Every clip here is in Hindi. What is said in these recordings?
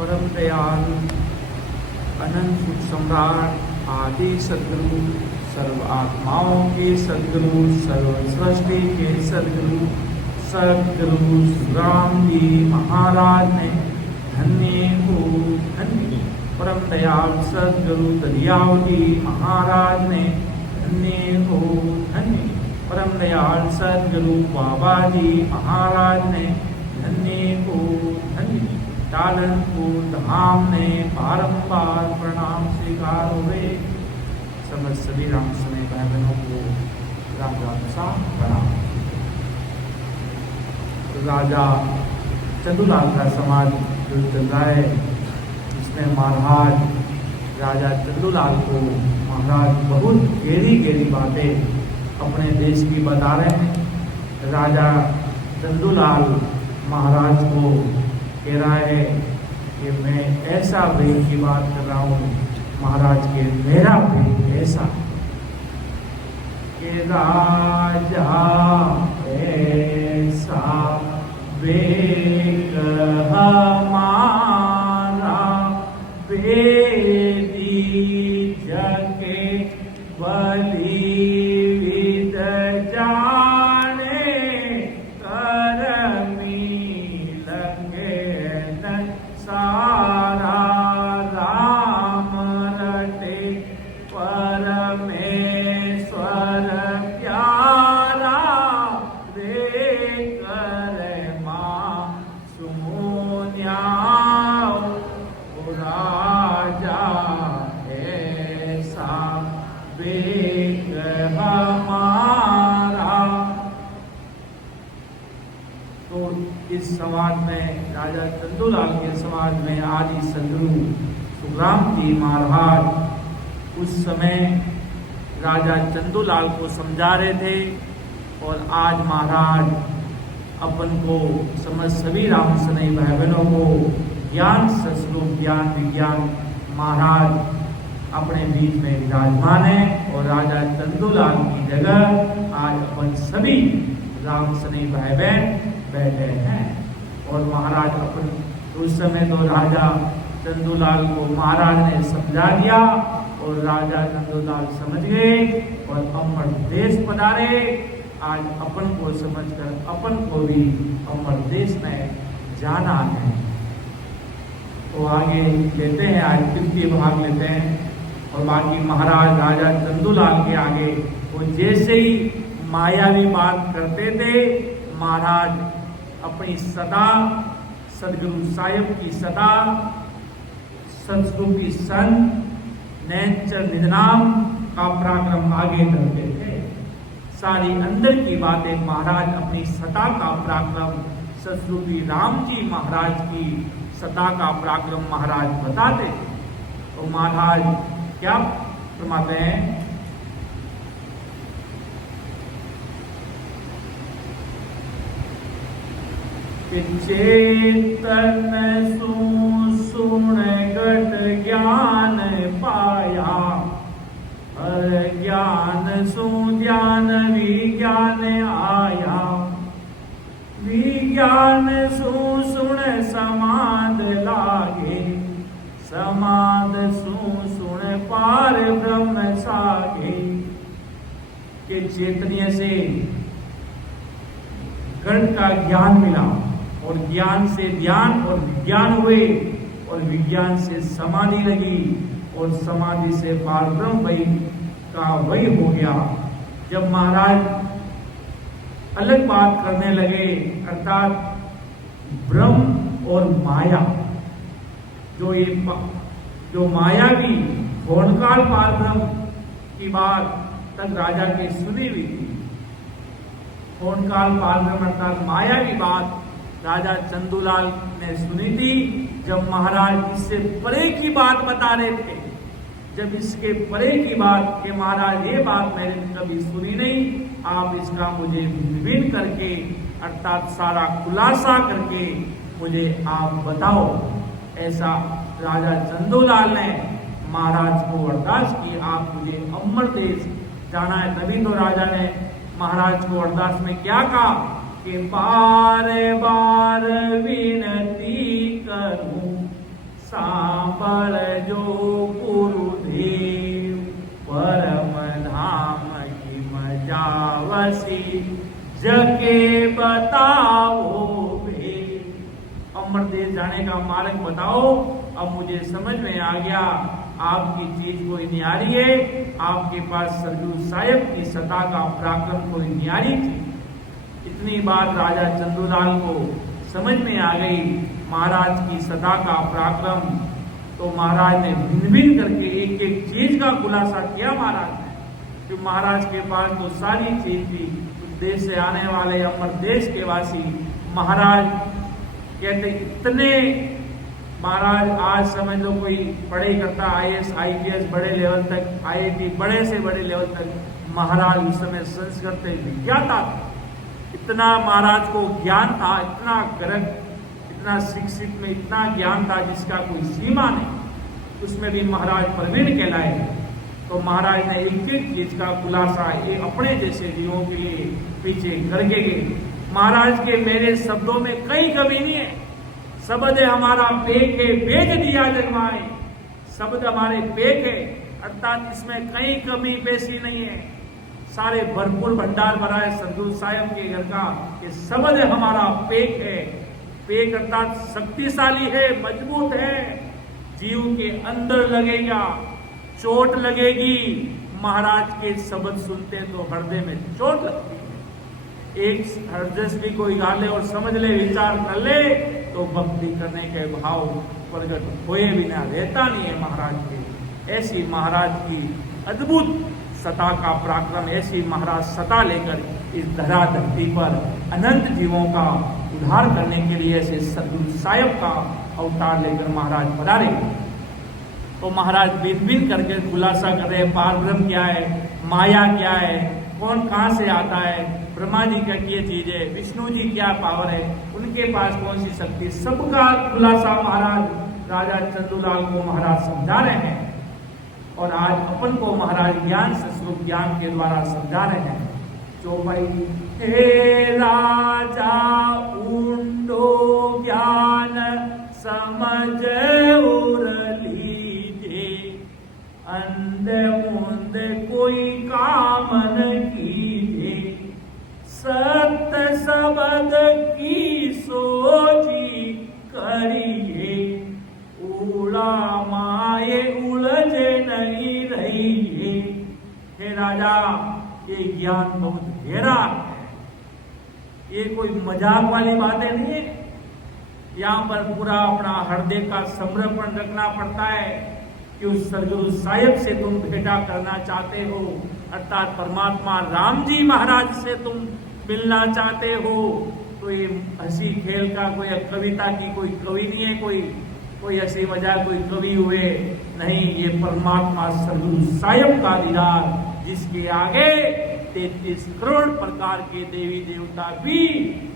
परम दयाल अनंत सुख सम्राट आदि सदगुरु, सर्व आत्माओं के सदगुरु, सर्व सृष्टि के सदगुरु राम जी महाराज ने धन्य हो धन्य। परम दयाल सदगुरु दरियावती महाराज ने धन्य हो धन्य। परम दयाल सदगुरु बाबा जी महाराज ने धन्य हो धन्य। टालनपुर धाम ने बारंबार प्रणाम स्वीकार हुए। समस्त सभी राम समय भाई बहनों को राम राम सा प्रणाम। राजा चंदूलाल का समाज जो चल रहा है, इसमें महाराज राजा चंदूलाल को महाराज बहुत गहरी गहरी बातें अपने देश की बता रहे हैं। राजा चंदूलाल महाराज को कह रहा है कि मैं ऐसा प्रेम की बात कर रहा हूँ महाराज के, मेरा प्रेम ऐसा कि राजा ऐसा वेग हमारा वेदी जगे बलि विद जाने करमी सारा राम रटे परमेश्वर प्यारा रे कर माँ सुमुनिया राजा ऐसा वेग हमारा। तो इस समाज में, राजा चंदूलाल के समाज में आदि सदगुरु सुखराम जी महाराज उस समय राजा चंदूलाल को समझा रहे थे। और आज महाराज अपन को समझ सभी राम सनई भाई बहनों को ज्ञान सस्वरूप ज्ञान विज्ञान महाराज अपने बीच में विराजमान है। और राजा चंदूलाल की जगह आज अपन सभी राम सनई भाई बहन बैठे हैं। और महाराज अपन उस समय तो राजा चंदूलाल को महाराज ने समझा दिया और राजा चंदूलाल समझ गए और अमर देश पधारे। आज अपन को समझकर अपन को भी अमर देश में जाना है। तो आगे लेते हैं, आज तृतीय भाग लेते हैं। और बाकी महाराज राजा चंदूलाल के आगे वो जैसे ही मायावी बात करते थे, महाराज अपनी सदा सदगुरु साहिब की सदा सदस्वरूपी संत नैनचर निधनाम का पराक्रम आगे करते थे। सारी अंदर की बातें महाराज अपनी सता का पराक्रम सदस्वरूपी राम जी महाराज की सता का पराक्रम महाराज बताते थे। तो महाराज क्या फरमाते हैं कि चेतन सुन घट ज्ञान पाया, हर ज्ञान सु ज्ञान विज्ञान आया, विज्ञान सु सुन समाद लागे, समाद सु सुन पार ब्रह्म सागे। के चैतन्य से घट का ज्ञान मिला और ज्ञान से ध्यान और विज्ञान हुए और विज्ञान से समाधि लगी और समाधि से पार ब्रह्म वही का वही हो गया। जब महाराज अलग बात करने लगे, अर्थात ब्रह्म और माया, जो मायावी भोनकाल पार ब्रह्म की बात तक राजा की सुनी हुई थी। भोनकाल पार ब्रह्म अर्थात मायावी बात राजा चंदूलाल ने सुनी थी। जब महाराज इससे परे की बात बता रहे थे, जब इसके परे की बात कि महाराज ये बात मैंने कभी सुनी नहीं, आप इसका मुझे विभिन्न करके अर्थात सारा खुलासा करके मुझे आप बताओ। ऐसा राजा चंदूलाल ने महाराज को अरदास की, आप मुझे अमर देश जाना है। तभी तो राजा ने महाराज को अरदास में क्या कहा कि बार बार विनती करूं, सांबल जो गुरुदेव परम धाम की मजावसी जके बताओ भे। अमर देश जाने का मार्ग बताओ। अब मुझे समझ में आ गया आपकी चीज कोई न्यारी है, आपके पास सरजू साहिब की सता का पराक्रम कोई न्यारी थी। इतनी बात राजा चंदूलाल को समझ में आ गई महाराज की सता का पराक्रम। तो महाराज ने भिन्न भिन्न करके एक एक चीज का खुलासा किया महाराज ने, कि महाराज के पास तो सारी चीज थी। उस देश से आने वाले अमर देश के वासी महाराज कहते इतने, महाराज आज समझ लो कोई पढ़ाई करता IAS IPS बड़े लेवल तक, IIT बड़े से बड़े लेवल तक, महाराज उस समय संस्कृत विज्ञाता था। इतना महाराज को ज्ञान था, इतना गर्क, इतना शिक्षित में इतना ज्ञान था जिसका कोई सीमा नहीं। उसमें भी महाराज प्रवीण कहलाए। तो महाराज ने एक एक चीज का खुलासा ये अपने जैसे जीवों के लिए पीछे करके गए। महाराज के मेरे शब्दों में कई कमी नहीं है। शब्द हमारा पेक है, बेच दिया जगमाए। शब्द हमारे पेक है, अर्थात इसमें कई कमी पेशी नहीं है। सारे भरपूर भंडार भरा है सदगुरु साहिब के घर का। ये शब्द हमारा पेक है। पेक अर्थात शक्तिशाली है, मजबूत है, जीव के अंदर लगेगा, चोट लगेगी। महाराज के शब्द सुनते तो हृदय में चोट लगती है। एक हृदय कोई गा ले और समझ ले, विचार कर ले, तो भक्ति करने के भाव प्रकट होए बिना रहता नहीं है महाराज के। ऐसी महाराज की अद्भुत सता का पराक्रम, ऐसी महाराज सता लेकर इस धरा धरती पर अनंत जीवों का उद्धार करने के लिए ऐसे सदगुरु साहिब का अवतार लेकर महाराज पधारे। तो महाराज भिन्न भिन्न करके खुलासा कर रहे हैं, पारब्रह्म क्या है, माया क्या है, कौन कहाँ से आता है, ब्रह्मा जी का क्या चीज है, विष्णु जी क्या पावर है, उनके पास कौन सी शक्ति, सबका खुलासा महाराज राजा चंदूलाल को महाराज समझा रहे हैं। और आज अपन को महाराज ज्ञान स्वरूप ज्ञान के द्वारा समझा रहे हैं। जो भाई हे राजा ऊंडो ज्ञान समझ उर लीजे, अंधे मुंदे कोई काम न कीजे, सत्य शब्द की सोची करिए, उड़ा माये उलझे नहीं रहिए। हे राजा ये ज्ञान बहुत गहरा है, ये कोई मजाक वाली बातें नहीं है। यहाँ पर पूरा अपना हृदय का समर्पण रखना पड़ता है कि उस सदगुरु साहिब से तुम भेंटा करना चाहते हो, अर्थात परमात्मा राम जी महाराज से तुम मिलना चाहते हो। तो ये हंसी खेल का कोई कविता की कोई कवि नहीं है, कोई हंसी मजाक कोई कवि हुए नहीं। ये परमात्मा सदगुरु साहिब का दीदार, जिसके आगे 33 करोड़ प्रकार के देवी देवता भी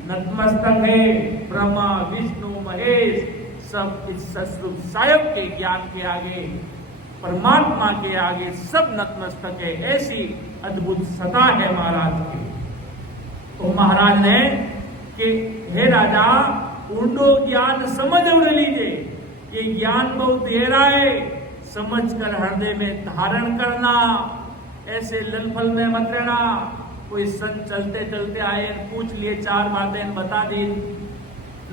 नतमस्तक है। ब्रह्मा विष्णु महेश सब इस सदगुरु साहिब के ज्ञान के आगे, परमात्मा के आगे सब नतमस्तक है। ऐसी अद्भुत सता है महाराज की। तो महाराज ने कि हे राजा ऊंडो ज्ञान समझ उड़ लीजिए, ये ज्ञान बहुत गहरा है, समझ कर हृदय में धारण करना, ऐसे ललफल में मत रहना। कोई संत चलते चलते आए, पूछ लिए 4 बातें बता दी,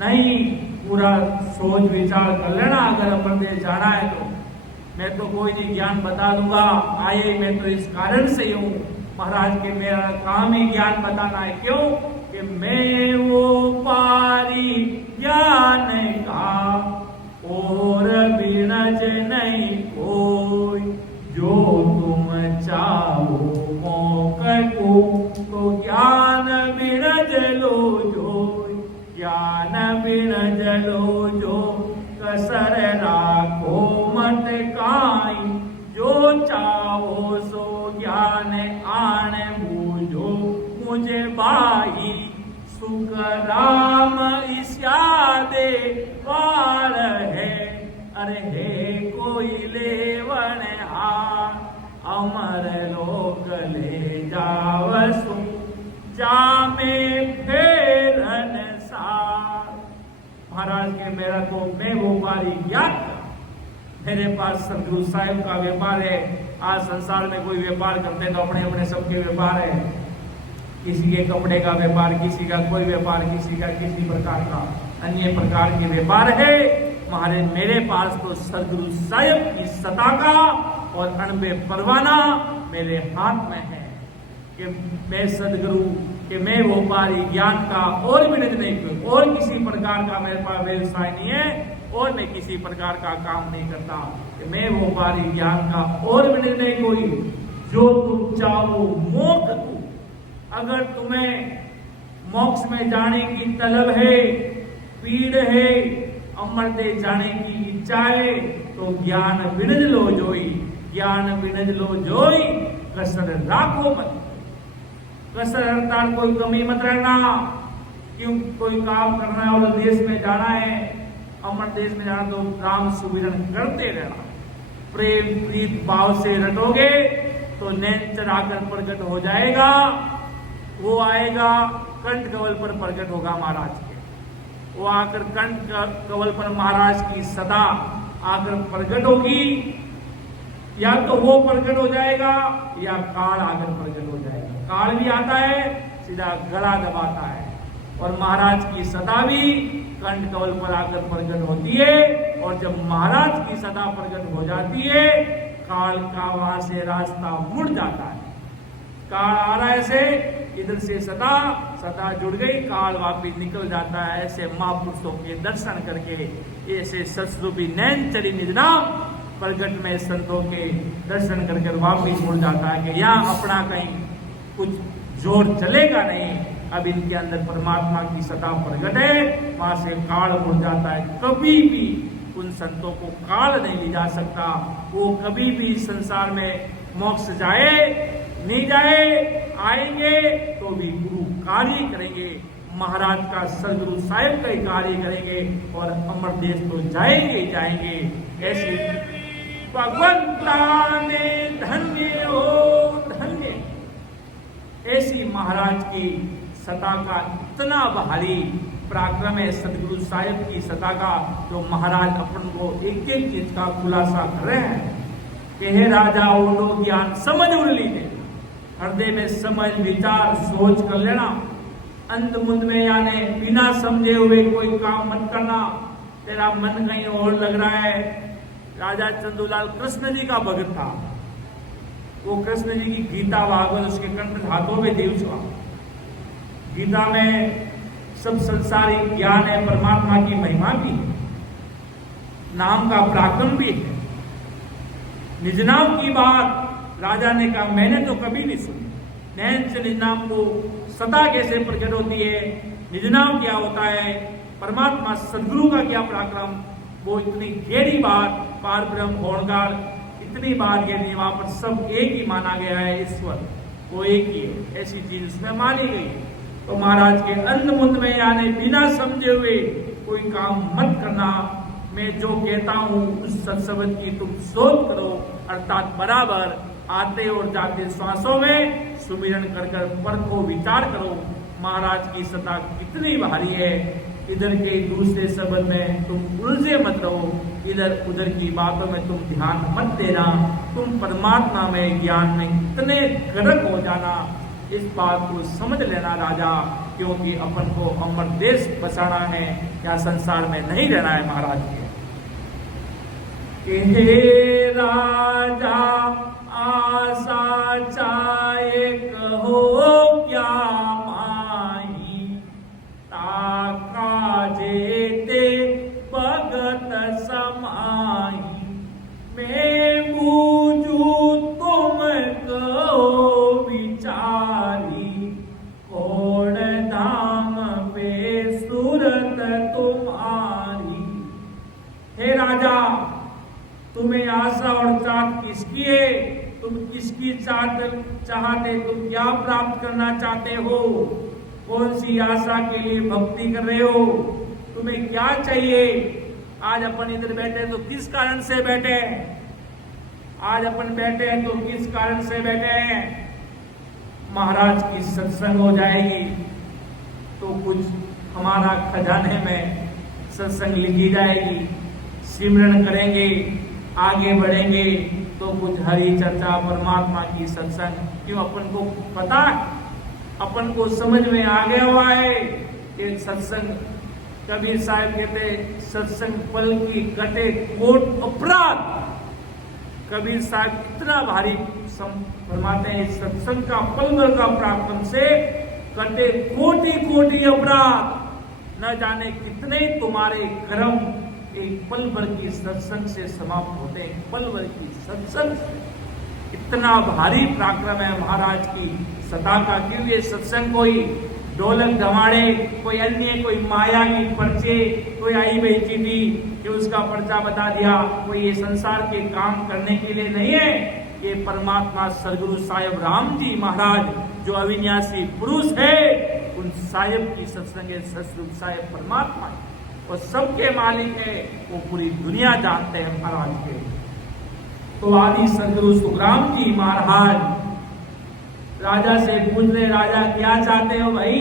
नहीं, पूरा सोच विचार कर लेना। अगर अपन देश जाना है तो मैं तो कोई नहीं ज्ञान बता दूंगा, आए मैं तो इस कारण से ही हूँ महाराज के, मेरा काम ही ज्ञान बताना है। क्यों कि मैं वो पारी ज्ञान का और बिनज नहीं कोई, जो तुम चाहो मौके को तो ज्ञान बिनज लो जो, ज्ञान बिनज लो जो, कसर राखो मत काई, जो चाहो सो ज्ञान आन बूझो मुझे बाई, सुख राम इस्यादे वार है, अरे हे कोई लेवन हार, अमर लोक ले जावसु जामे फेरन सार। महाराज के मेरा तो मैं वो बारी ज्ञात, मेरे पास सदगुरु साहिब का व्यापार है। आज संसार में कोई व्यापार करते हैं तो अपने अपने सबके व्यापार है, किसी के कपड़े का व्यापार, किसी का कोई व्यापार, किसी का किसी प्रकार का अन्य प्रकार के व्यापार है। मेरे पास तो सदगुरु साहिब की सता का और अणबे परवाना मेरे हाथ में है कि मैं सदगुरु कि मैं व्यापारी ज्ञान का और भी नहीं, और किसी प्रकार का मेरे पास व्यवसाय नहीं है और मैं किसी प्रकार का काम नहीं करता कि मैं व्यापारी ज्ञान का और भी नहीं कोई। जो तुम चाहो मोक्ष तू, अगर तुम्हें मोक्ष में जाने की तलब है, पीड़ है, अमर दे जाने की इच्छा है तो ज्ञान बिनज लो जोई, ज्ञान बिनज लो जोई, कसर राखो मत। कसर अर्थात कोई कमी मत रहना, क्यों कोई काम करना है और देश में जाना है, अमर देश में जाना तो राम सुमिरन करते रहना। प्रेम प्रीत भाव से रटोगे तो नैन चढ़ाकर प्रकट हो जाएगा, वो आएगा कंठ कवल पर प्रकट होगा महाराज के, वो आकर कंठ कवल पर महाराज की सदा आकर प्रकट होगी, या तो वो प्रकट हो जाएगा या काल आकर प्रकट हो जाएगा। काल भी आता है सीधा गला दबाता है और महाराज की सदा भी कंठ कवल पर आकर प्रकट होती है, और जब महाराज की सदा प्रकट हो जाती है काल का वहां से रास्ता मुड़ जाता है। काल आ रहा है ऐसे, इधर से सदा जुड़ गई, काल वापिस निकल जाता है। ऐसे महापुरुषों के दर्शन करके ऐसे ससरूपी नैन चढ़ी निजना प्रगट में संतों के दर्शन करके वापिस मुड़ जाता है कि यहाँ अपना कहीं कुछ जोर चलेगा नहीं, अब इनके अंदर परमात्मा की सदा प्रगट है, वहां से काल मुड़ जाता है। कभी भी उन संतों को काल नहीं ले जा सकता, वो कभी भी संसार में मोक्ष जाए नहीं जाए, आएंगे तो भी गुरु कार्य करेंगे, महाराज का सदगुरु साहिब का ही कार्य करेंगे और अमर देश तो जाएंगे ही जाएंगे। ऐसी भगवंता ने धन्य हो धन्य, ऐसी महाराज की सता का इतना भारी पराक्रम है सदगुरु साहिब की सता का, जो महाराज अपन को एक एक चीज का खुलासा कर रहे हैं कि हे राजा उठो ज्ञान समझ उड़ लीजिए, हृदय में समझ विचार सोच कर लेना, अंध मुंद में यानी बिना समझे हुए कोई काम मत करना, तेरा मन कहीं और लग रहा है। राजा चंदूलाल कृष्ण जी का भक्त था, वो कृष्ण जी की गीता भागवत उसके कंठ हाथों में देव छुआ। गीता में सब संसारी ज्ञान है, परमात्मा की महिमा भी है, नाम का पराक्रम भी है। निज नाम की बात राजा ने कहा मैंने तो कभी नहीं सुनी, नैन से निज नाम को सदा कैसे प्रकट होती है, निज नाम क्या होता है, परमात्मा सदगुरु का क्या पराक्रम, वो इतनी गहरी बात, पार ब्रह्म होणगार इतनी बात गहरी, वहां पर सब एक ही माना गया है, ईश्वर वो एक ही है, ऐसी चीज उसमें मानी गई। तो महाराज के अंध मुंद में यानी बिना समझे हुए कोई काम मत करना, मैं जो कहता हूं उस सत्संग की तुम सोच करो, अर्थात बराबर आते और जाते श्वासों में सुमिरन कर कर परखो विचार करो। महाराज की सत्ता कितनी भारी है, इधर के दूसरे शब्द में तुम उलझे मत रहो, इधर उधर की बातों में तुम ध्यान मत देना, तुम परमात्मा में ज्ञान में इतने गर्क हो जाना, इस बात को समझ लेना राजा, क्योंकि अपन को अमर देश बसाना है या संसार में नहीं रहना है। महाराज के हे राजा आशा चाहे कहो क्या माही, ताका जेते भगत समाही, मैं बूझू तुम कहो विचारी, कोण धाम पे सूरत तुम्हारी। हे राजा तुम्हें आशा और चाहत किसकी है, तुम किसकी चाहते, तुम क्या प्राप्त करना चाहते हो, कौन सी आशा के लिए भक्ति कर रहे हो, तुम्हें क्या चाहिए। आज अपन इधर बैठे तो किस कारण से बैठे हैं, आज अपन बैठे हैं तो किस कारण से बैठे हैं। महाराज की सत्संग हो जाएगी तो कुछ हमारा खजाने में सत्संग लिखी जाएगी, सिमरन करेंगे आगे बढ़ेंगे तो कुछ हरि चर्चा परमात्मा की सत्संग, क्यों अपन को पता है, अपन को समझ में आ गया हुआ है कि सत्संग, कबीर साहब कहते सत्संग पल की कटे कोट अपराध। कबीर साहब इतना भारी फरमाते हैं सत्संग का पल भर का प्राप्त से कटे कोटि कोटि अपराध, न जाने कितने तुम्हारे कर्म एक पल भर की सत्संग से समाप्त होते हैं। पल भर की सत्संग इतना भारी पराक्रम है महाराज की सता का, क्यों ये सत्संग कोई ढोलक धमाड़े, कोई अन्य कोई माया की पर्चे, कोई आई भाई चिट्ठी कि उसका पर्चा बता दिया, कोई ये संसार के काम करने के लिए नहीं है। ये परमात्मा सदगुरु साहिब राम जी महाराज जो अविनाशी पुरुष है, उन साहिब की सत्संग है। सदगुरु साहिब परमात्मा और सबके मालिक है, वो पूरी दुनिया जानते हैं महाराज के। तो आदि सदगुरु सुखराम जी महाराज राजा से पूछ रहे, राजा क्या चाहते हो भाई,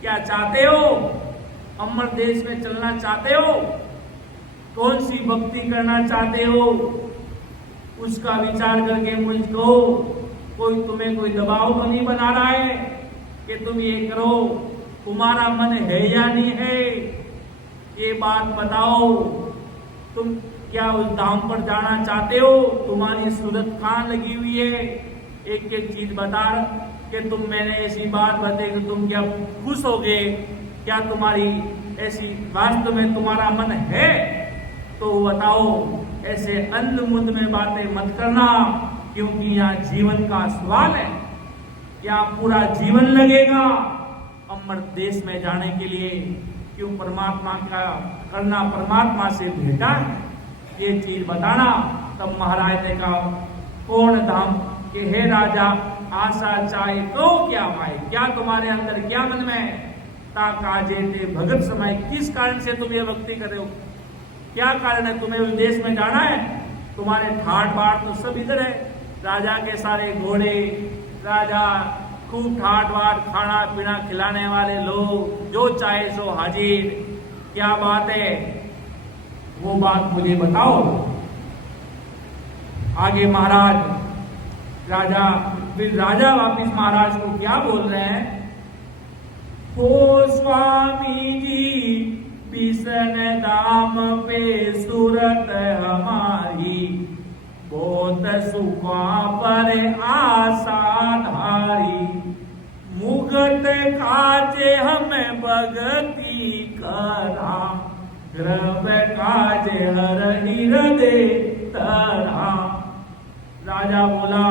क्या चाहते हो, अमर देश में चलना चाहते हो, कौन सी भक्ति करना चाहते हो, उसका विचार करके मुझको, कोई तुम्हें कोई दबाव तो नहीं बना रहा है कि तुम ये करो, तुम्हारा मन है या नहीं है, ये बात बताओ। तुम क्या उस धाम पर जाना चाहते हो, तुम्हारी सूरत कहाँ लगी हुई है, एक एक चीज बता कि तुम, मैंने ऐसी बात बताई कि तुम क्या खुश हो गए, क्या तुम्हारी ऐसी वास्तव में तुम्हारा मन है तो बताओ। ऐसे अंध मुंद में बातें मत करना, क्योंकि यहाँ जीवन का सवाल है, यहाँ पूरा जीवन लगेगा अमर देश में जाने के लिए। क्यों परमात्मा का करना, परमात्मा से भेटा है, ये चीज बताना। तब महाराज ने कहा कौन धाम कि हे राजा आशा चाहे तो क्या भाई, क्या तुम्हारे अंदर क्या मन में ता काजे थे भगत समय, किस कारण से तुम ये भक्ति कर रहे हो, क्या कारण है, तुम्हें उस देश में जाना है, तुम्हारे ठाट बाट तो सब इधर है, राजा के सारे घोड़े, राजा खूब ठाट बाट, खाना पीना खिलाने वाले लोग, जो चाहे सो हाजिर, क्या बात है, वो बात मुझे बताओ। आगे महाराज राजा, फिर राजा वापिस महाराज को क्या बोल रहे हैं, हो स्वामी जी बिसन दाम पे सूरत हमारी, बहुत सुखा पर आशा धारी, मुगत काजे हमें भगति करा, ग्रह काजे हर हृदय तरा। राजा बोला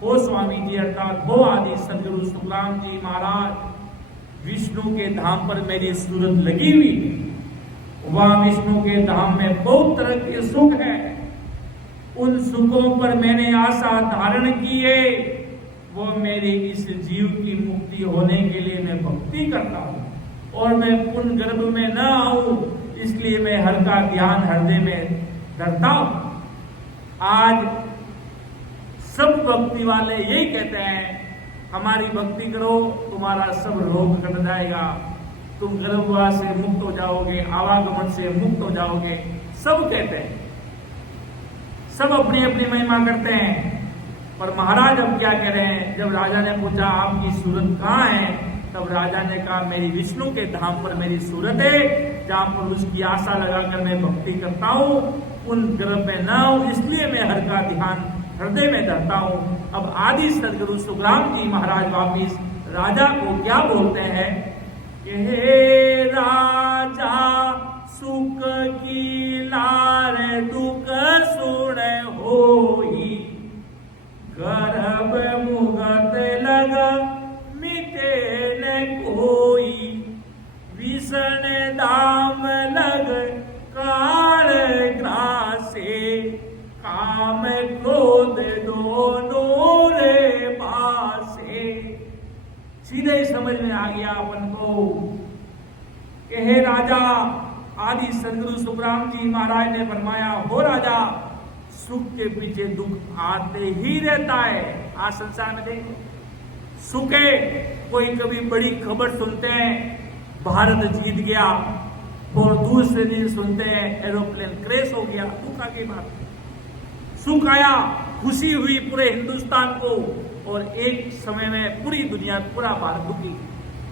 हो स्वामी जी अर्थात हो आदि सदगुरु सुखराम जी महाराज, विष्णु के धाम पर मेरी सूरत लगी हुई है, वहां विष्णु के धाम में बहुत तरह के सुख है, उन सुखों पर मैंने आशा धारण की है, वो मेरे इस जीव की मुक्ति होने के लिए मैं भक्ति करता हूँ और मैं पुण्य गर्भ में न आऊं, इसलिए मैं हर का ध्यान हृदय में धरता हूं। आज सब भक्ति वाले यही कहते हैं हमारी भक्ति करो, तुम्हारा सब रोग कट जाएगा, तुम गर्भवास से मुक्त हो जाओगे, आवागमन से मुक्त हो जाओगे, सब कहते हैं, सब अपनी अपनी महिमा करते हैं। पर महाराज अब क्या कह रहे हैं, जब राजा ने पूछा आपकी सूरत कहाँ है, तब राजा ने कहा मेरी विष्णु के धाम पर मेरी सूरत है, जहाँ पर उसकी आशा लगाकर मैं भक्ति करता हूँ, उन ग्रह में न हूँ, इसलिए मैं हर का ध्यान हृदय में धरता हूँ। अब आदि सदगुरु सुखराम जी महाराज वापिस राजा को क्या बोलते हैं कि हे राजा सुख की लार दुख सुन होई, गर्भ मुगत लग मिटे न कोई, विषण दाम लग काल ग्रासे, काम क्रोध दोनों रे पासे। सीधे ही समझ में आ गया अपन को कि हे राजा, आदि सदगुरु सुखराम जी महाराज ने फरमाया हो राजा, सुख के पीछे दुख आते ही रहता है। आज संसार में देखो सुख है, कोई कभी बड़ी खबर सुनते हैं भारत जीत गया, और दूसरे दिन सुनते हैं एरोप्लेन क्रैश हो गया। दुख आ गई बात, सुख आया, खुशी हुई पूरे हिंदुस्तान को, और एक समय में पूरी दुनिया, पूरा भारत दुखी।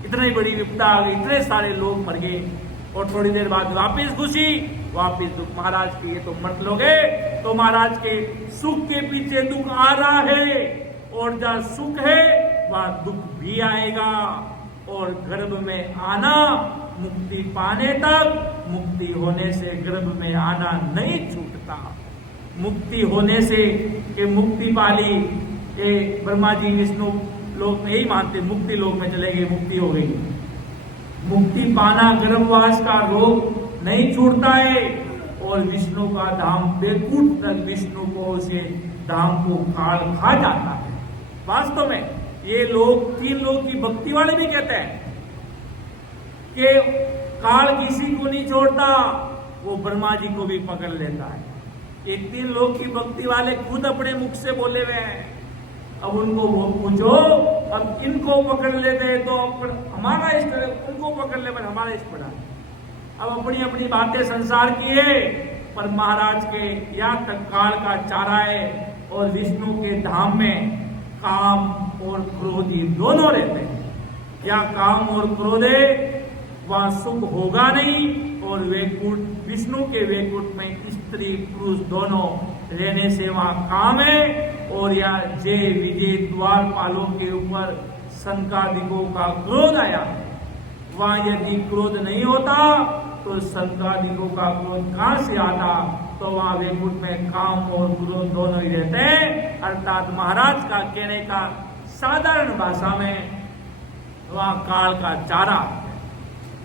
इतनी बड़ी विपदा आ गई, इतने सारे लोग मर गए, और थोड़ी देर बाद वापिस खुशी, वापिस दुख। महाराज की ये तो मत लोगे, तो महाराज के सुख के पीछे दुख आ रहा है, और जहाँ सुख है वहाँ दुख भी आएगा। और गर्भ में आना मुक्ति पाने तक, मुक्ति होने से गर्भ में आना नहीं छूटता। मुक्ति होने से कि मुक्ति पाली, ये ब्रह्मा जी विष्णु लोक में यही मानते, मुक्ति लोक में चले गए, मुक्ति हो गई। मुक्ति पाना गर्भवास का रोग नहीं छूटता है, और विष्णु का धाम बेकूट तक विष्णु को उसे धाम को काल खा जाता है। वास्तव में ये लोग, तीन लोग की भक्ति वाले भी कहते हैं कि काल किसी को नहीं छोड़ता, वो ब्रह्मा जी को भी पकड़ लेता है। ये तीन लोग की भक्ति वाले खुद अपने मुख से बोले हुए हैं। अब उनको वो पूछो, अब इनको पकड़ लेते हैं तो हमारा इष्ट, उनको पकड़ ले पर हमारा इष्ट पड़ा। अब अपनी अपनी बातें संसार की है, पर महाराज के यहाँ तक काल का चारा है, और विष्णु के धाम में काम और क्रोध ये दोनों रहते हैं। या काम और क्रोध है वहाँ सुख होगा नहीं, और वैकुंठ, विष्णु के वैकुंठ में स्त्री पुरुष दोनों रहने से वहाँ काम है। और या जय विजय द्वारपालों के ऊपर संकादिकों का क्रोध आया, वहाँ यदि क्रोध नहीं होता तो संकादिकों का क्रोध कहाँ से आता, तो वहाँ वैकुंठ में काम और क्रोध दोनों ही रहते हैं। अर्थात महाराज का कहने का साधारण भाषा में वहाँ काल का चारा,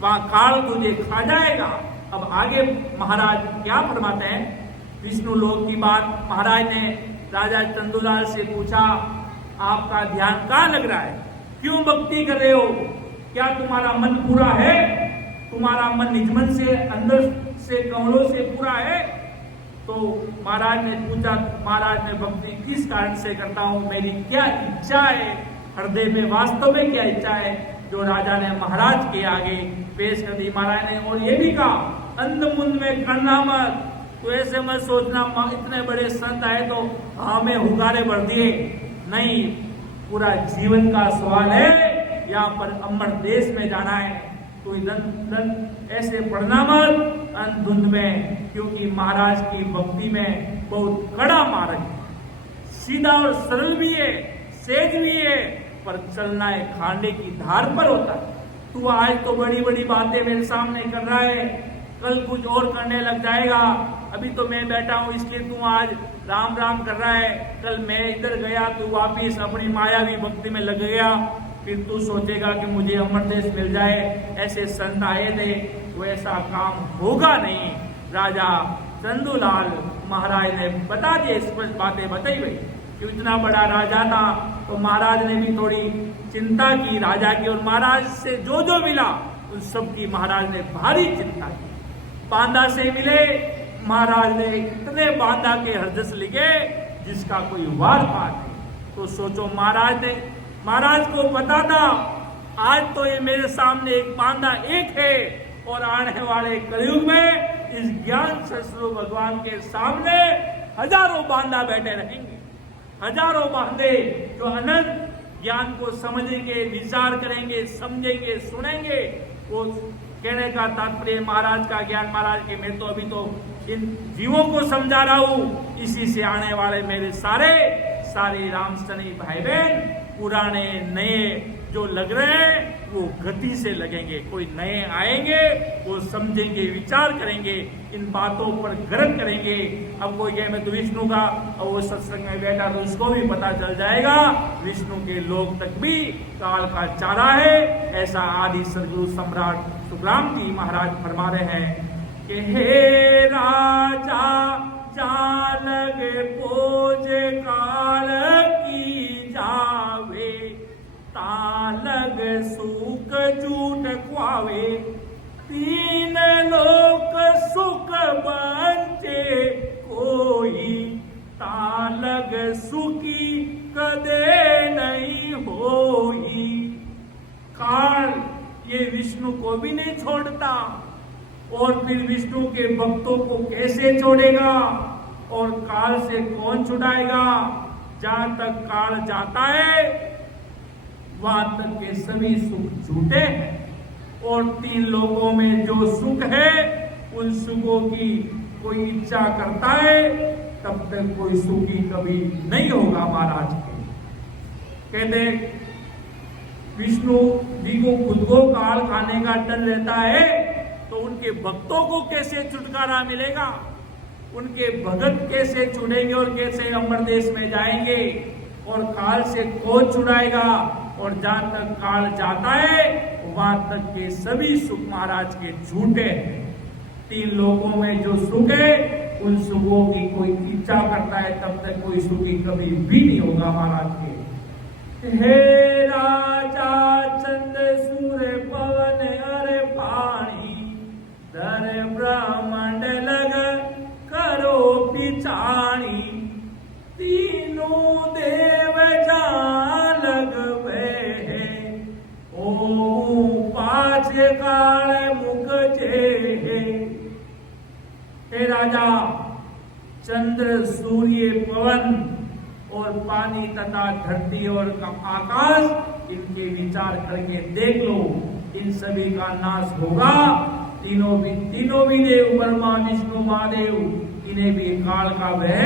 वहाँ काल तुझे खा जाएगा। अब आगे महाराज क्या फरमाते हैं, विष्णु लोक की बात। महाराज ने राजा चंदूलाल से पूछा, आपका ध्यान कहाँ लग रहा है, क्यों भक्ति कर रहे हो, क्या तुम्हारा मन पूरा है, तुम्हारा मन निज मन से, अंदर से, कमलों से पूरा है। तो महाराज ने पूछा, महाराज ने भक्ति किस कारण से करता हूँ, मेरी क्या इच्छा है, हृदय में वास्तव में क्या इच्छा है, जो राजा ने महाराज के आगे पेश कर दी। महाराज ने और ये भी कहा, अंध मुंद में करना मत, तो ऐसे मत सोचना इतने बड़े संत आए तो हमें हुगारे भर दिए, नहीं, पूरा जीवन का सवाल है। यहाँ पर अमर देश में जाना है, तो ऐसे पढ़ना मत अंधुंध में, क्योंकि महाराज की भक्ति में बहुत कड़ा मार्ग है, सीधा और सरल भी है, सेज भी है, पर चलना है खांडे की धार पर होता है। तू आज तो बड़ी बड़ी बातें मेरे सामने कर रहा है, कल कुछ और करने लग जाएगा। अभी तो मैं बैठा हूँ इसलिए तू आज राम राम कर रहा है, कल मैं इधर गया तू वापिस अपनी मायावी भक्ति में लग गया, फिर तू सोचेगा कि मुझे अमर देश मिल जाए, ऐसे संत आए थे, वो ऐसा काम होगा नहीं। राजा चंदूलाल महाराज ने बता दिए, स्पष्ट बातें बताई गई कि इतना बड़ा राजा था, तो महाराज ने भी थोड़ी चिंता की राजा की, और महाराज से जो जो मिला उन सब की महाराज ने भारी चिंता की। बांदा से मिले, महाराज ने इतने बांदा के हरदस लिखे जिसका कोई वार पार नहीं। तो सोचो, महाराज को पता था आज तो ये मेरे सामने एक बांदा एक है, और आने वाले कलयुग में इस ज्ञान शस्त्रु भगवान के सामने हजारों बांदा बैठे रहेंगे, हजारों बांदे जो अनंत ज्ञान को समझेंगे, विचार करेंगे, समझेंगे, सुनेंगे। वो कहने का तात्पर्य महाराज का ज्ञान, महाराज के, मैं तो अभी तो इन जीवों को समझा रहा हूँ, इसी से आने वाले मेरे सारे रामसनी भाई बहन पुराने नए जो लग रहे हैं वो गति से लगेंगे। कोई नए आएंगे, वो समझेंगे, विचार करेंगे, इन बातों पर गर्व करेंगे। अब कोई कहे मैं तो विष्णु का, और वो सत्संग में बैठा तो उसको भी पता चल जाएगा विष्णु के लोक तक भी काल का चारा है। ऐसा आदि सदगुरु सम्राट सुखराम जी महाराज फरमा रहे हैं कि हे राजा जालग पोज काल की जावे, तालग सुख झूठ ख्वावे, तीन लोक सुख बंचे कोई, तालग सुखी कदे नहीं होई। काल ये विष्णु को भी नहीं छोड़ता, और फिर विष्णु के भक्तों को कैसे छोड़ेगा और काल से कौन छुड़ाएगा। जहां तक काल जाता है वहां तक के सभी सुख झूठे हैं और 3 लोगों में जो सुख है उन सुखों की कोई इच्छा करता है तब तक कोई सुखी कभी नहीं होगा। महाराज कहते विष्णु जी को खुद को काल खाने का डर रहता है तो उनके भक्तों को कैसे छुटकारा मिलेगा, उनके भगत कैसे छुड़ेंगे और कैसे अमर देश में जाएंगे और काल से कौन छुड़ाएगा। और जहां तक काल जाता है वहां तक के सभी सुख महाराज के झूठे हैं। 3 लोगों में जो सुख है उन सुखों की कोई इच्छा करता है तब तक कोई सुखी कभी भी नहीं होगा। महाराज के हे राजा चंद्र सूर्य पवन अरे पानी धर ब्रह्मांड लग करो पिछाणी तीनों देव जा लग पाँच काल मुख जे। हे राजा चंद्र सूर्य पवन और पानी तथा धरती और आकाश इनके विचार करके देख लो, इन सभी का नाश होगा। तीनों भी देव ब्रह्मा विष्णु महादेव इन्हें भी काल का वह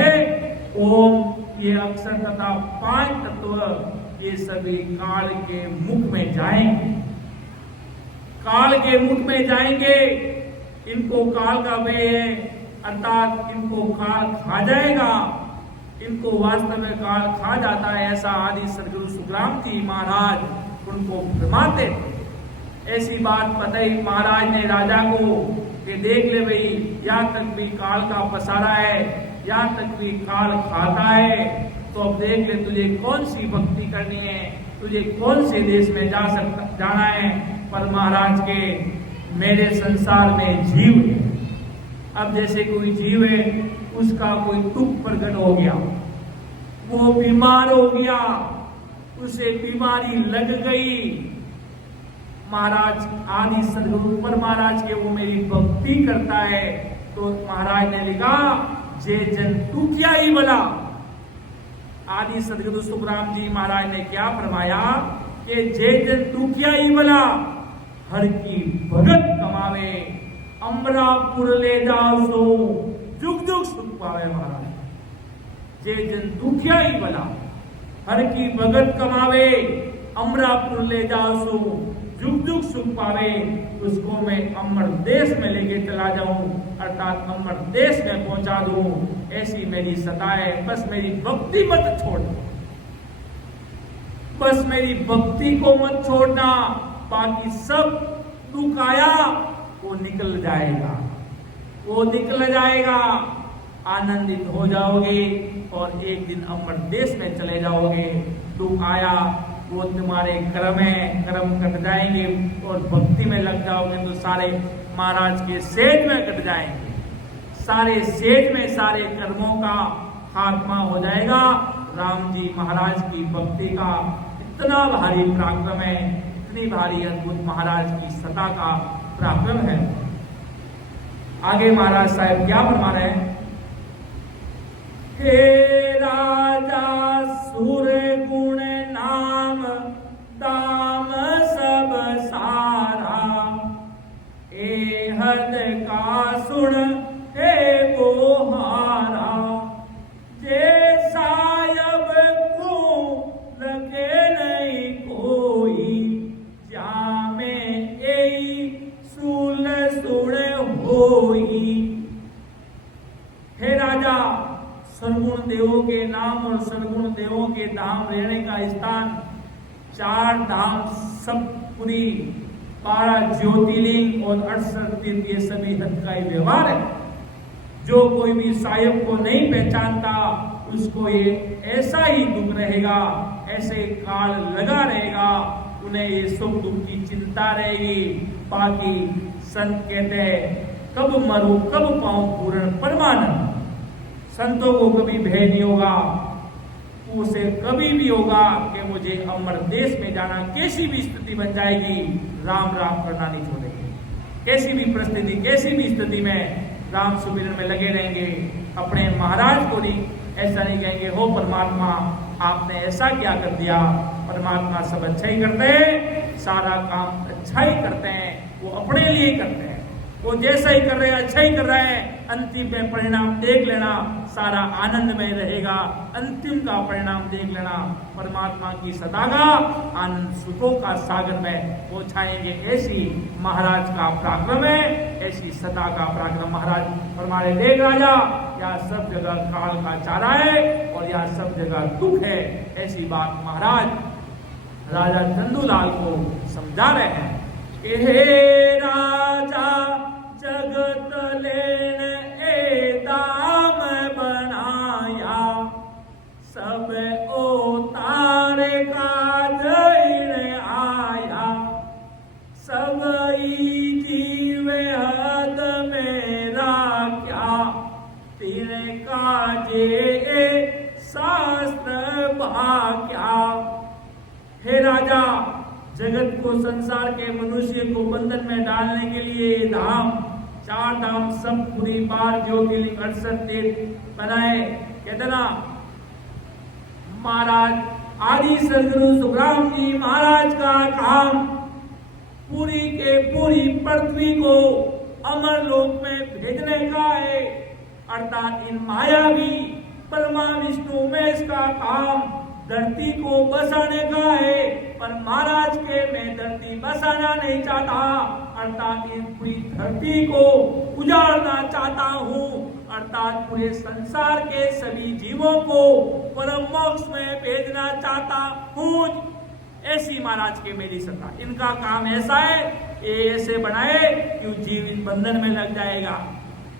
ओम ये अक्षर तथा 5 तत्व ये सभी काल के मुख में जाएंगे, काल के मुख में जाएंगे। इनको काल का वे है अर्थात इनको काल खा जाएगा, इनको वास्तव में काल खा जाता है। ऐसा आदि सदगुरु सुखराम जी महाराज उनको फरमाते। ऐसी बात बताई महाराज ने राजा को कि देख ले भाई यहाँ तक भी काल का पसारा है, यहाँ तक भी काल खाता है, तो अब देख ले तुझे कौन सी भक्ति करनी है, तुझे कौन से देश में जाना है। पर महाराज के मेरे संसार में जीव है, अब जैसे कोई जीव है उसका कोई दुख प्रकट हो गया, वो बीमार हो गया, उसे बीमारी लग गई। महाराज आदि सदगुरु पर महाराज के वो मेरी भक्ति करता है तो महाराज ने लिखा जे जन तू क्या ही बोला। आदि सदगुरु सुखराम जी महाराज ने क्या फरमाया कि जे जन तू क्या ही बोला हर की भगत कमावे अमरापुर ले जाओ सो जुग जुग सुख पावे। महाराज जे जन दुखिया ही बला हर की भगत कमावे अमरापुर ले जाओ सो जुग जुग सुख पावे, उसको मैं अमर देश में लेके चला जाऊं अर्थात अमर देश में पहुंचा दूं। ऐसी मेरी सदा है, बस मेरी भक्ति मत छोड़ना, बस मेरी भक्ति को मत छोड़ना, बाकी सब दुख आया वो निकल जाएगा, वो निकल जाएगा, आनंदित हो जाओगे और एक दिन अमर देश में चले जाओगे। दुख आया वो तुम्हारे कर्म है, कर्म कट जाएंगे और भक्ति में लग जाओगे तो सारे महाराज के सेज में कट जाएंगे, सारे सेज में सारे कर्मों का खात्मा हो जाएगा। राम जी महाराज की भक्ति का इतना भारी पराक्रम है, इतनी भारी अद्भुत महाराज की सत्ता का पराक्रम है। आगे महाराज साहब क्या फरमा रहे हैं, हे राजा सूर्य गुण नाम दाम सब सारा ए हद का सुन हे बोहारा जे सायब को लगे नहीं कोई जामे ए सुन सुन होई। हे राजा सरगुण देवों के नाम और सरगुण देवों के धाम रहने का स्थान 4 धाम सप्तपुरी 12 ज्योतिर्लिंग और 68 तीर्थ ये सभी हद का ही व्यवहार है। जो कोई भी साहिब को नहीं पहचानता उसको ये ऐसा ही दुख रहेगा, ऐसे काल लगा रहेगा, उन्हें ये सुख दुख की चिंता रहेगी। बाकी संत कहते हैं कब मरूं कब पाऊं पूर्ण परमानंद। संतों को कभी भय नहीं होगा, उसे कभी भी होगा कि मुझे अमर देश में जाना, कैसी भी स्थिति बन जाएगी राम राम करना नहीं छोड़ेंगे। कैसी भी परिस्थिति, कैसी भी स्थिति में राम सुमिरन में लगे रहेंगे। अपने महाराज को नहीं, ऐसा नहीं कहेंगे हो परमात्मा आपने ऐसा क्या कर दिया। परमात्मा सब अच्छा ही करते हैं, सारा काम अच्छा ही करते हैं, वो अपने लिए करते हैं। वो जैसा ही कर रहे हैं अच्छा ही कर रहे हैं, अंतिम में परिणाम देख लेना, सारा आनंद में रहेगा। अंतिम का परिणाम देख लेना, परमात्मा की सदा का आनंद सुखों का सागर में पहुंचाएंगे। ऐसी महाराज का पराक्रम है, ऐसी सदा का पराक्रम। महाराज फरमाए देख राजा, यहाँ सब जगह काल का चारा है और यहाँ सब जगह दुख है। ऐसी बात महाराज राजा चंदूलाल को समझा रहे हैं कि हे राजा जगत लेन ए दाम बनाया, सब उतारे का जैन आया, सब जीव हद मेरा क्या, तेरे काजे शास्त्र भाग्या। हे राजा, जगत को, संसार के मनुष्य को बंधन में डालने के लिए धाम, चार धाम, सब पूरी बार ज्योतिर्लिंग 68 तीर्थ बनाए। कहते ना महाराज आदि सदगुरु सुखराम जी महाराज का काम पूरी के पूरी पृथ्वी को अमर लोक में भेजने का है। अर्थात इन मायावी ब्रह्मा विष्णु महेश का काम धरती को बसाने का है, पर महाराज के मैं धरती बसाना नहीं चाहता। अर्थात इस पूरी धरती को उजाड़ना चाहता हूँ, अर्थात पूरे संसार के सभी जीवों को परम मोक्ष में भेजना चाहता हूँ। ऐसी महाराज के मेरी सत्ता। इनका काम ऐसा है, ये ऐसे बनाए कि जीव बंधन में लग जाएगा।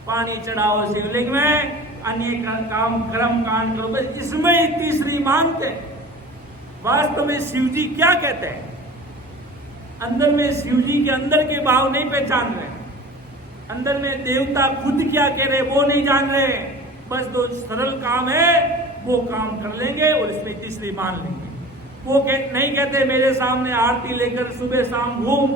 पानी चढ़ाओ शिवलिंग में, अन्य काम कर्म कांड करो, बस इसमें ही तीसरी मानते। वास्तव में शिव जी क्या कहते हैं, अंदर में शिव जी के अंदर के भाव नहीं पहचान रहे, अंदर में देवता खुद क्या कह रहे वो नहीं जान रहे। बस दो सरल काम है वो काम कर लेंगे और इसमें तीसरी मान लेंगे। वो नहीं कहते मेरे सामने आरती लेकर सुबह शाम घूम,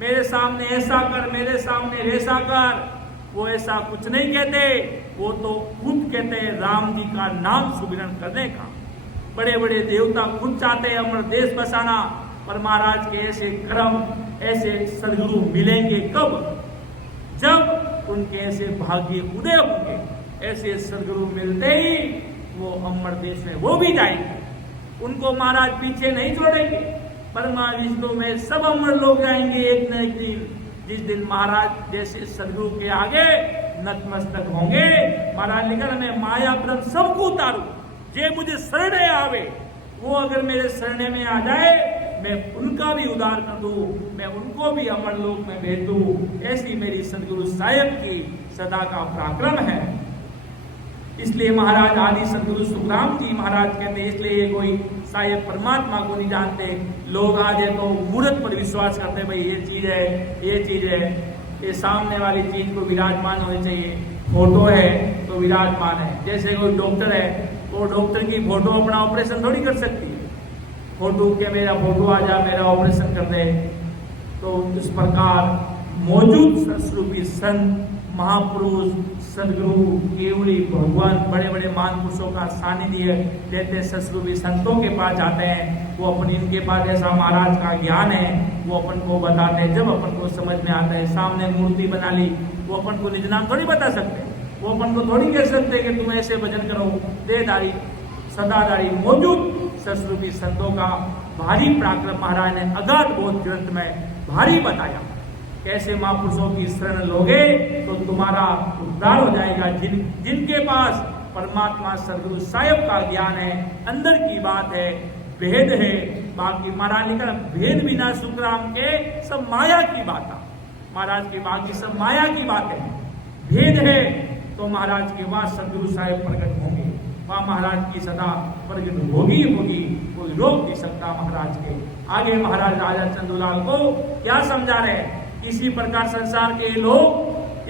मेरे सामने ऐसा कर, मेरे सामने वैसा कर, वो ऐसा कुछ नहीं कहते। वो तो खुद कहते हैं राम जी का नाम सुमिरन करने का। बड़े बड़े देवता खुद चाहते हैं अमर देश बसाना, पर महाराज के ऐसे कर्म, ऐसे सदगुरु मिलेंगे कब, जब उनके ऐसे भाग्य उदय होंगे। ऐसे सदगुरु मिलते ही वो अमर देश में वो भी जाएंगे, उनको महाराज पीछे नहीं छोड़ेंगे। ब्रह्मा विष्णु में सब अमर लोग जाएंगे एक न एक दिन। जिस दिन महाराज जैसे सदगुरु के आगे नतमस्तक होंगे, महाराज लिखा मैं माया ब्रह्म सबको उतारू, जे मुझे शरणे आवे, वो अगर मेरे शरणे में आ जाए मैं उनका भी उद्धार कर दूं, मैं उनको भी अमर लोक में भेज दूं। ऐसी मेरी सदगुरु साहिब की सदा का पराक्रम है। इसलिए महाराज आदि सदगुरु सुखराम जी महाराज कहते हैं, इसलिए कोई साहिब परमात्मा को नहीं जानते। लोग आज है तो मूर्त पर विश्वास करते, भाई ये चीज है, ये चीज है, ये सामने वाली चीज को विराजमान होनी चाहिए। फोटो है तो विराजमान है। जैसे कोई डॉक्टर है तो डॉक्टर की फोटो अपना ऑपरेशन थोड़ी कर सकती है, फोटो के मेरा फोटो आ जा मेरा ऑपरेशन कर दे। तो इस प्रकार मौजूद संस्रूपी संत महापुरुष सदगुरु केवली भगवान बड़े बड़े महापुरुषों का सानिध्य लेते सदगुरु संतों के पास जाते हैं। वो अपन इनके पास ऐसा महाराज का ज्ञान है वो अपन को बताते हैं। जब अपन को समझ में आता है, सामने मूर्ति बना ली, वो अपन को निज नाम थोड़ी बता सकते, वो अपन को थोड़ी कह सकते कि तुम ऐसे भजन करो। देहधारी सदाधारी मौजूद सदगुरु संतों का भारी पराक्रम महाराज ने अगाध बोध ग्रंथ में भारी बताया। कैसे महापुरुषों की शरण लोगे तो तुम्हारा उद्धार हो जाएगा। जिनके पास परमात्मा सदगुरु साहिब का ज्ञान है, अंदर की बात है, भेद है। बाकी महाराज लिखा भेद बिना सुखराम के सब माया की बात। महाराज की बाकी सब माया की बात है। भेद है तो महाराज के बाद सदगुरु साहिब प्रकट होंगे, वहाँ महाराज की सदा प्रकट होगी होगी, कोई रोक नहीं सकता महाराज के आगे। महाराज राजा चंदूलाल को क्या समझा रहे, इसी प्रकार संसार के लोग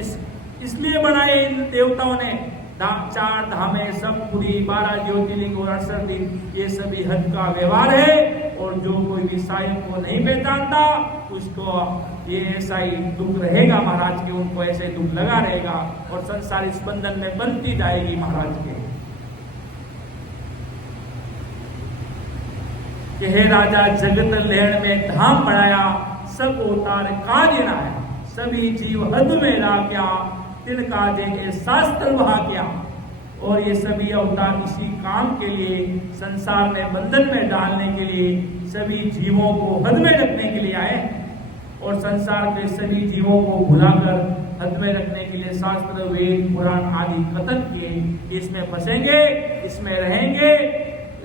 इसलिए बनाए इन देवताओं ने चार धामें सब पूरी 12 ज्योतिर्लिंग और 68 दिन, ये सभी हज का व्यवहार है। और जो कोई भी साईं को नहीं पहचानता उसको ये ऐसा ही दुख रहेगा महाराज के, उनको ऐसे दुख लगा रहेगा और संसार इस बंधन में बनती जाएगी महाराज के। हे राजा जगत लहण में धाम बनाया, सब अवतार कार्य नाया, सभी जीव हद में राख्या, तिनका जय शास्त्र वहा किया। और ये सभी अवतार इसी काम के लिए, संसार में बंधन में डालने के लिए, सभी जीवों को हद में रखने के लिए आए और संसार के सभी जीवों को भुलाकर हद में रखने के लिए शास्त्र वेद पुराण आदि कथन किए। इसमें फंसेंगे, इसमें रहेंगे,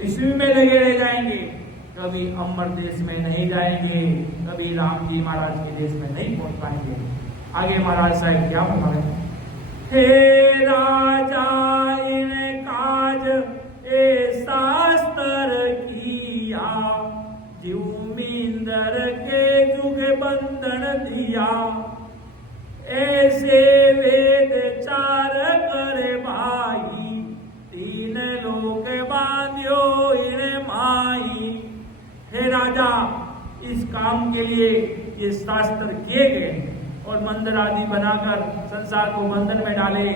इसी में लगे रह जाएंगे, कभी अमर देश में नहीं जाएंगे, कभी राम जी महाराज के देश में नहीं पहुंच पाएंगे। आगे महाराज साहब क्या बता रहे हैं? हे राजा इन काज ए शास्त्र किया, जीवमिंदर के जुग बंधन दिया, ऐसे वेद चार करे भाई, तीन लोक बांध्यो इन माई। हे राजा इस काम के लिए ये शास्त्र किए गए और मंदिर आदि बनाकर संसार को बंधन में डाले।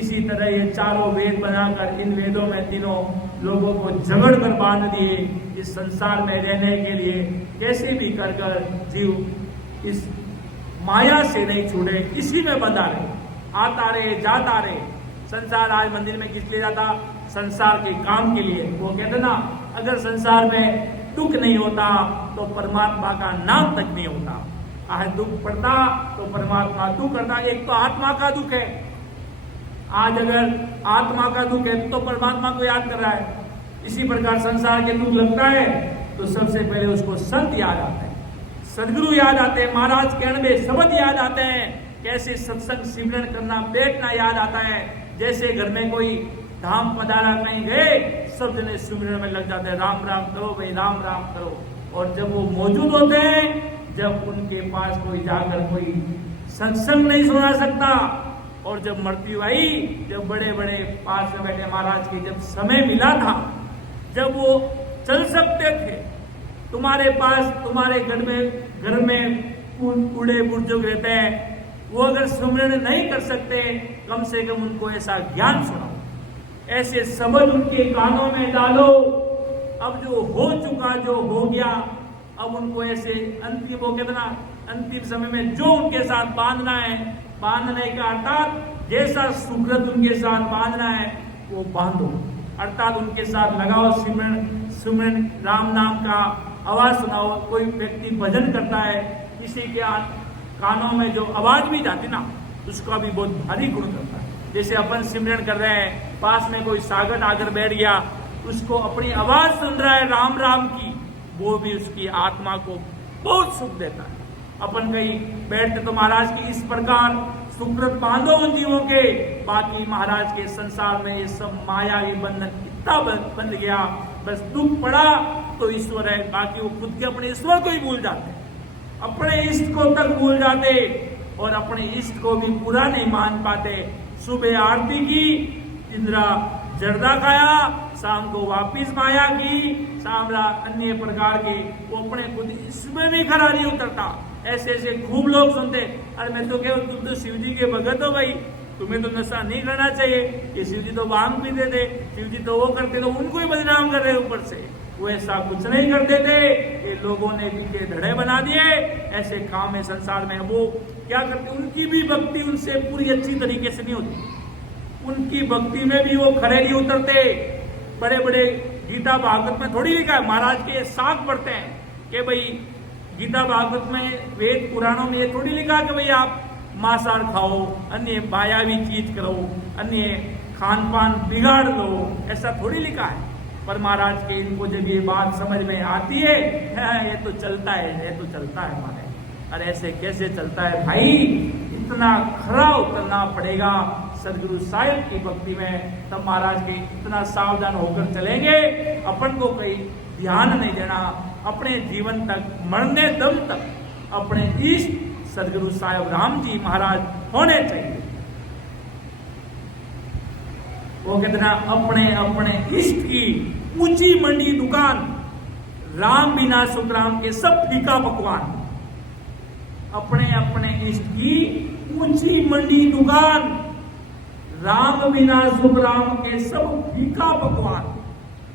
इसी तरह ये चारों वेद बनाकर इन वेदों में तीनों लोगों को झगड़ कर बांध दिए। इस संसार में रहने के लिए कैसे भी कर कर जीव इस माया से नहीं छूटे, इसी में बंधा रहे, आता रहे जाता रहे। संसार आज मंदिर में किस लिए जाता? संसार के काम के लिए। वो कहते ना, अगर संसार में दुख नहीं होता तो परमात्मा का नाम तक नहीं होता। आज दुख पड़ता तो परमात्मा दुख करता। एक तो आत्मा का दुख है, आज अगर आत्मा का दुख है तो परमात्मा को याद कर रहा है। इसी प्रकार संसार के दुख लगता है तो सबसे पहले उसको संत याद आते हैं, सदगुरु याद आते हैं, महाराज के अणबे शब्द याद आते हैं, कैसे सत्संग सिमरन करना बैठना याद आता है। जैसे घर में कोई धाम पधारा कहीं गए, सब जने सिमरन में लग जाते हैं, राम राम करो भाई, राम राम करो। और जब वो मौजूद होते हैं, जब उनके पास कोई जाकर कोई सत्संग नहीं सुना सकता, और जब मृत्यु आई, जब बड़े बड़े पास में बैठे महाराज की जब समय मिला था, जब वो चल सकते थे, तुम्हारे पास तुम्हारे घर में बूढ़े बुजुर्ग रहते हैं, वो अगर सुमरण नहीं कर सकते, कम से कम उनको ऐसा ज्ञान सुनाओ, ऐसे शब्द उनके कानों में डालो। अब जो हो चुका, जो हो गया, अब उनको ऐसे अंतिम, वो कहते ना, अंतिम समय में जो उनके साथ बांधना है, बांधने का अर्थात जैसा सुकृत उनके साथ बांधना है वो बांधो, अर्थात उनके साथ लगाओ सिमरन राम नाम का आवाज सुनाओ। कोई व्यक्ति भजन करता है, किसी के कानों में जो आवाज भी जाती ना, उसका भी बहुत भारी गुण करता है। जैसे अपन सिमरन कर रहे हैं, पास में कोई सागत आकर बैठ गया, उसको अपनी आवाज सुन रहा है राम राम की, वो भी उसकी आत्मा को बहुत सुख देता है। अपन कहीं बैठते तो महाराज की इस प्रकार सुकृत बांधो उन जीवों के, बाकी महाराज के संसार में ये सब माया ये बंधन इतना बन गया, बस दुख पड़ा तो ईश्वर है, बाकी वो खुद के अपने ईश्वर को ही भूल जाते, अपने इष्ट को तक भूल जाते और अपने इष्ट को भी पूरा नहीं मान पाते। सुबह आरती की, इंद्रा जर्दा खाया, शाम को वापिस माया की, सामरा अन्य प्रकार के, वो अपने खुद इसमें भी खरा नहीं उतरता। ऐसे ऐसे खूब लोग सुनते, अरे मैं तो कह, तुम तो शिव जी के भगत हो भाई, तुम्हें तो नशा नहीं करना चाहिए, ये शिव जी तो भांग पीते थे, शिव जी तो वो करते, तो उनको ही बदनाम कर रहे ऊपर से। वो ऐसा कुछ नहीं करते थे, ये लोगों ने पीछे धड़े बना दिए, ऐसे काम है संसार में। वो क्या करते, उनकी भी भक्ति उनसे पूरी अच्छी तरीके से नहीं होती, उनकी भक्ति में भी वो खड़े नहीं उतरते। बड़े बड़े गीता भागवत में थोड़ी लिखा है, महाराज के साथ पढ़ते हैं कि भाई गीता भागवत में, वेद पुराणों में ये थोड़ी लिखा कि भाई आप मांसाहार खाओ, अन्य मायावी चीज करो, अन्य खान पान बिगाड़ लो, ऐसा थोड़ी लिखा है। पर महाराज के इनको जब ये बात समझ में आती है, ये तो चलता है, ये तो चलता है हमारे। अरे ऐसे कैसे चलता है भाई, इतना खरा उतरना पड़ेगा सदगुरु साहिब की भक्ति में, तब महाराज के इतना सावधान होकर चलेंगे। अपन को कहीं ध्यान नहीं देना, अपने जीवन तक, मरने दम तक अपने इष्ट सदगुरु साहिब राम जी महाराज होने चाहिए। वो कहते अपने अपने इष्ट की ऊंची मंडी दुकान, राम बिना सुखराम के सब फीका पकवान। अपने अपने इष्ट की ऊंची मंडी दुकान, राम बिना सुखराम के सब फीका पकवान।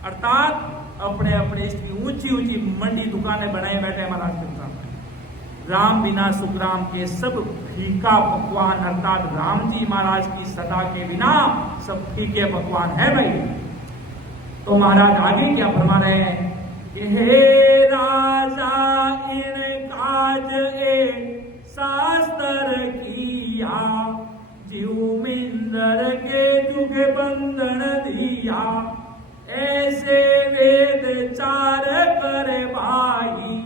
अर्थात अपने अपने इष्ट की ऊंची ऊंची मंडी दुकानें बनाए बैठे महाराज कृष्ण, राम बिना सुखराम के सब फीका पकवान। अर्थात राम जी महाराज की सदा के बिना सब फीके पकवान है भाई। तो महाराज आगे क्या फरमा रहे हैं कि हे राजा इन काज ए शास्त्र किया, जीवमिंदर के जुग बंधन दिया, ऐसे वेद चार कर भाई,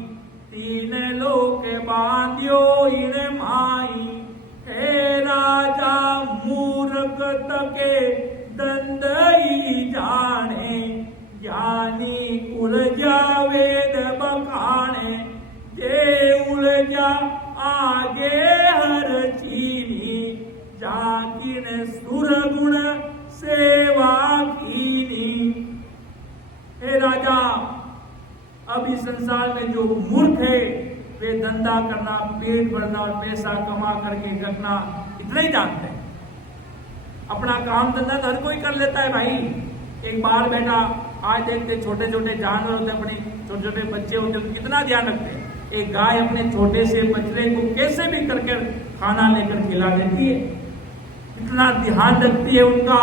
तीन लोक बांध्यो इन माई। हे राजा मूर्ख तके दंड ही जाने, ज्ञानी उलझा वेद बखाने, जे उलझा आगे हर चीनी, जाकिन सुर गुण सेवा कीनी। हे राजा, अब इस संसार में जो मूर्ख है वे धंधा करना, पेट भरना और पैसा कमा करके रखना इतना ही जानते हैं। अपना काम धंधा हर कोई कर लेता है भाई। एक बाल बेटा, आज देखते छोटे छोटे जानवर होते हैं, अपने छोटे छोटे बच्चे होते हैं, कितना ध्यान रखते हैं। एक गाय अपने छोटे से बछड़े को कैसे भी करके खाना लेकर खिला देती है, इतना ध्यान रखती है उनका।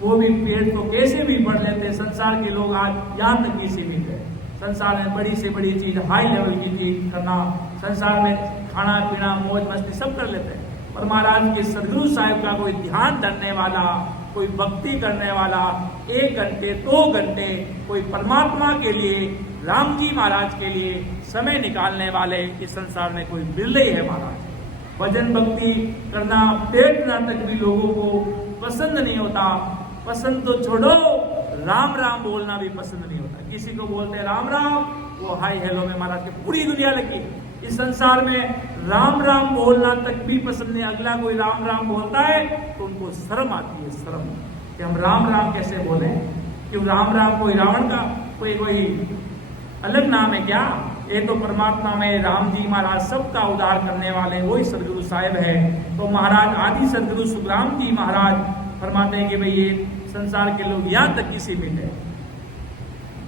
वो भी पेट को कैसे भी भर लेते हैं। संसार के लोग आज यहाँ तक की सीमित है, संसार में बड़ी से बड़ी चीज, हाई लेवल की चीज करना, संसार में खाना पीना मौज मस्ती सब कर लेते हैं। और महाराज के सदगुरु साहिब का कोई ध्यान धरने वाला, कोई भक्ति करने वाला, 1 घंटे 2 घंटे कोई परमात्मा के लिए, राम जी महाराज के लिए समय निकालने वाले इस संसार में कोई मिल ही है महाराज। भजन भक्ति करना, देखना तक भी लोगों को पसंद नहीं होता। पसंद तो छोड़ो, राम राम बोलना भी पसंद नहीं होता। किसी को बोलते राम राम, वो हाय हेलो में महाराज के पूरी दुनिया लगी। इस संसार में राम राम बोलना तक भी पसंद नहीं। अगला कोई राम राम बोलता है तो उनको शर्म आती है, शर्म कि हम राम राम कैसे बोले। क्यों राम राम कोई रावण का कोई अलग नाम है क्या? ये तो परमात्मा में राम जी महाराज सबका उद्धार करने वाले वही सदगुरु साहिब है। तो महाराज आदि सदगुरु सुखराम जी महाराज फरमाते हैं कि भाई ये संसार के लोग यहाँ तक की सीमित है।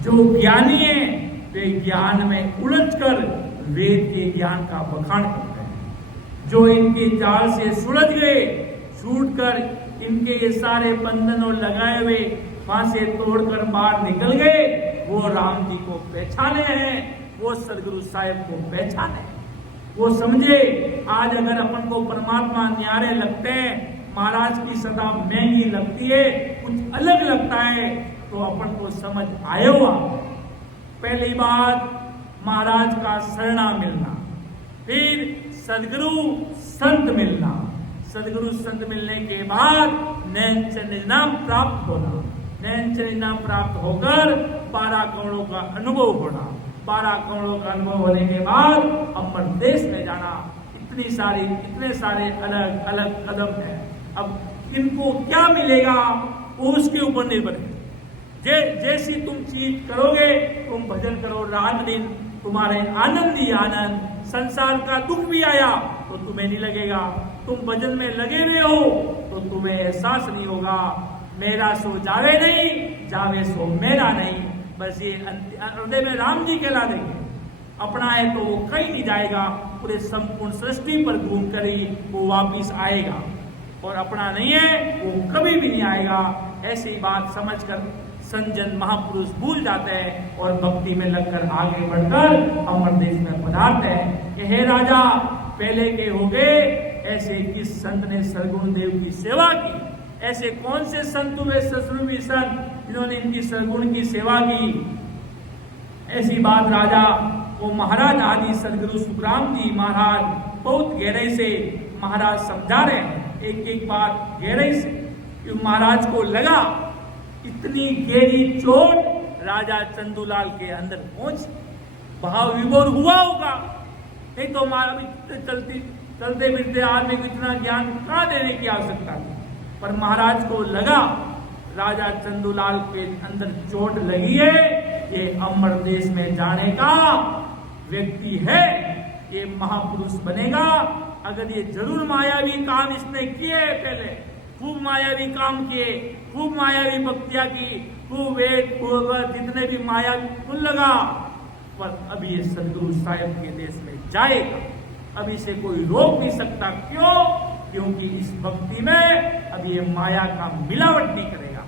जो ज्ञानी है वे ज्ञान में उलझकर वेद के ज्ञान का बखान करते हैं। जो इनके जाल से सुलझ गए, छूटकर इनके ये सारे बंधनों लगाए हुए फांसे तोड़कर बाहर निकल गए, वो राम जी को पहचाने हैं, वो सदगुरु साहिब को पहचाने। वो समझे आज अगर अपन को परमात्मा न्यारे लगते हैं, महाराज की सदा महंगी लगती है, कुछ अलग लगता है, तो अपन को समझ आया हुआ। पहली बात महाराज का शरणा मिलना, फिर सदगुरु संत मिलना, सदगुरु संत मिलने के बाद नैन नाम प्राप्त होना, नैन नाम प्राप्त होकर 12 करोड़ों का अनुभव होना, 12 करोड़ों का अनुभव होने के बाद अमर देश में जाना। इतने सारे अलग अलग कदम है। अब इनको क्या मिलेगा वो उसके ऊपर निर्भर है। जैसी तुम चीज करोगे, तुम भजन करो रात दिन, तुम्हारे आनंद ही आनंद। संसार का दुख भी आया तो तुम्हें नहीं लगेगा। तुम भजन में लगे हुए हो तो तुम्हें एहसास नहीं होगा, मेरा सो जावे नहीं, जावे सो मेरा नहीं। बस ये हृदय में राम जी कहला देंगे। अपना है तो वो कहीं नहीं जाएगा, पूरे संपूर्ण सृष्टि पर घूम कर ही वो वापिस आएगा, और अपना नहीं है वो कभी भी नहीं आएगा। ऐसी बात समझकर संजन महापुरुष भूल जाते हैं और भक्ति में लगकर आगे बढ़कर अमर देश में पधारते हैं कि हे राजा, पहले के हो गए, ऐसे किस संत ने सरगुण देव की सेवा की? ऐसे कौन से संत हुए ससुरवी संत जिन्होंने इनकी सरगुण की सेवा की? ऐसी बात राजा वो महाराज आदि सदगुरु सुखराम जी महाराज बहुत गहराई से महाराज समझा रहे हैं, एक एक बात गहराई से। क्योंकि महाराज को लगा इतनी गहरी चोट राजा चंदूलाल के अंदर पहुंच, भाव विभोर हुआ होगा। नहीं तो चलते फिरते आदमी को इतना ज्ञान कहाँ देने की आवश्यकता थी। पर महाराज को लगा राजा चंदूलाल के अंदर चोट लगी है, ये अमर देश में जाने का व्यक्ति है, ये महापुरुष बनेगा। अगर ये जरूर मायावी काम इसने किए, पहले खूब मायावी काम किए, खूब मायावी भक्तियां की, खूब वेद जितने भी मायावी फूल लगा, पर अभी ये सदगुरु साहिब के देश में जाएगा। अभी से कोई रोक नहीं सकता। क्यों? क्योंकि इस भक्ति में अभी ये माया का मिलावट नहीं करेगा।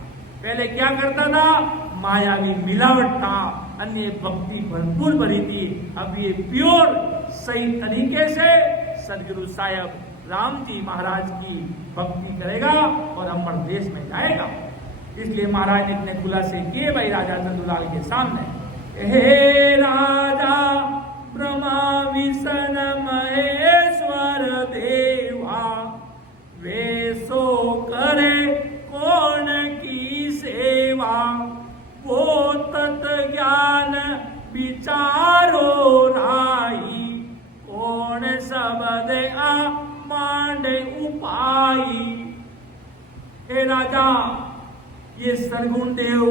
पहले क्या करता था? मायावी मिलावट था, अन्य भक्ति भरपूर भरी थी। अब ये प्योर सही तरीके से सदगुरु साहिब राम जी महाराज की भक्ति करेगा और अमर देश में जाएगा। इसलिए महाराज ने इतने खुलासे किए भाई राजा चंदूलाल के सामने। हे राजा ब्रह्मा विष्णु महेश्वर देवा, वे सो करे कौन की सेवा, वो तत् ज्ञान विचारो राई, कौन सबद मांडे उपाई। हे राजा, ये सरगुण देव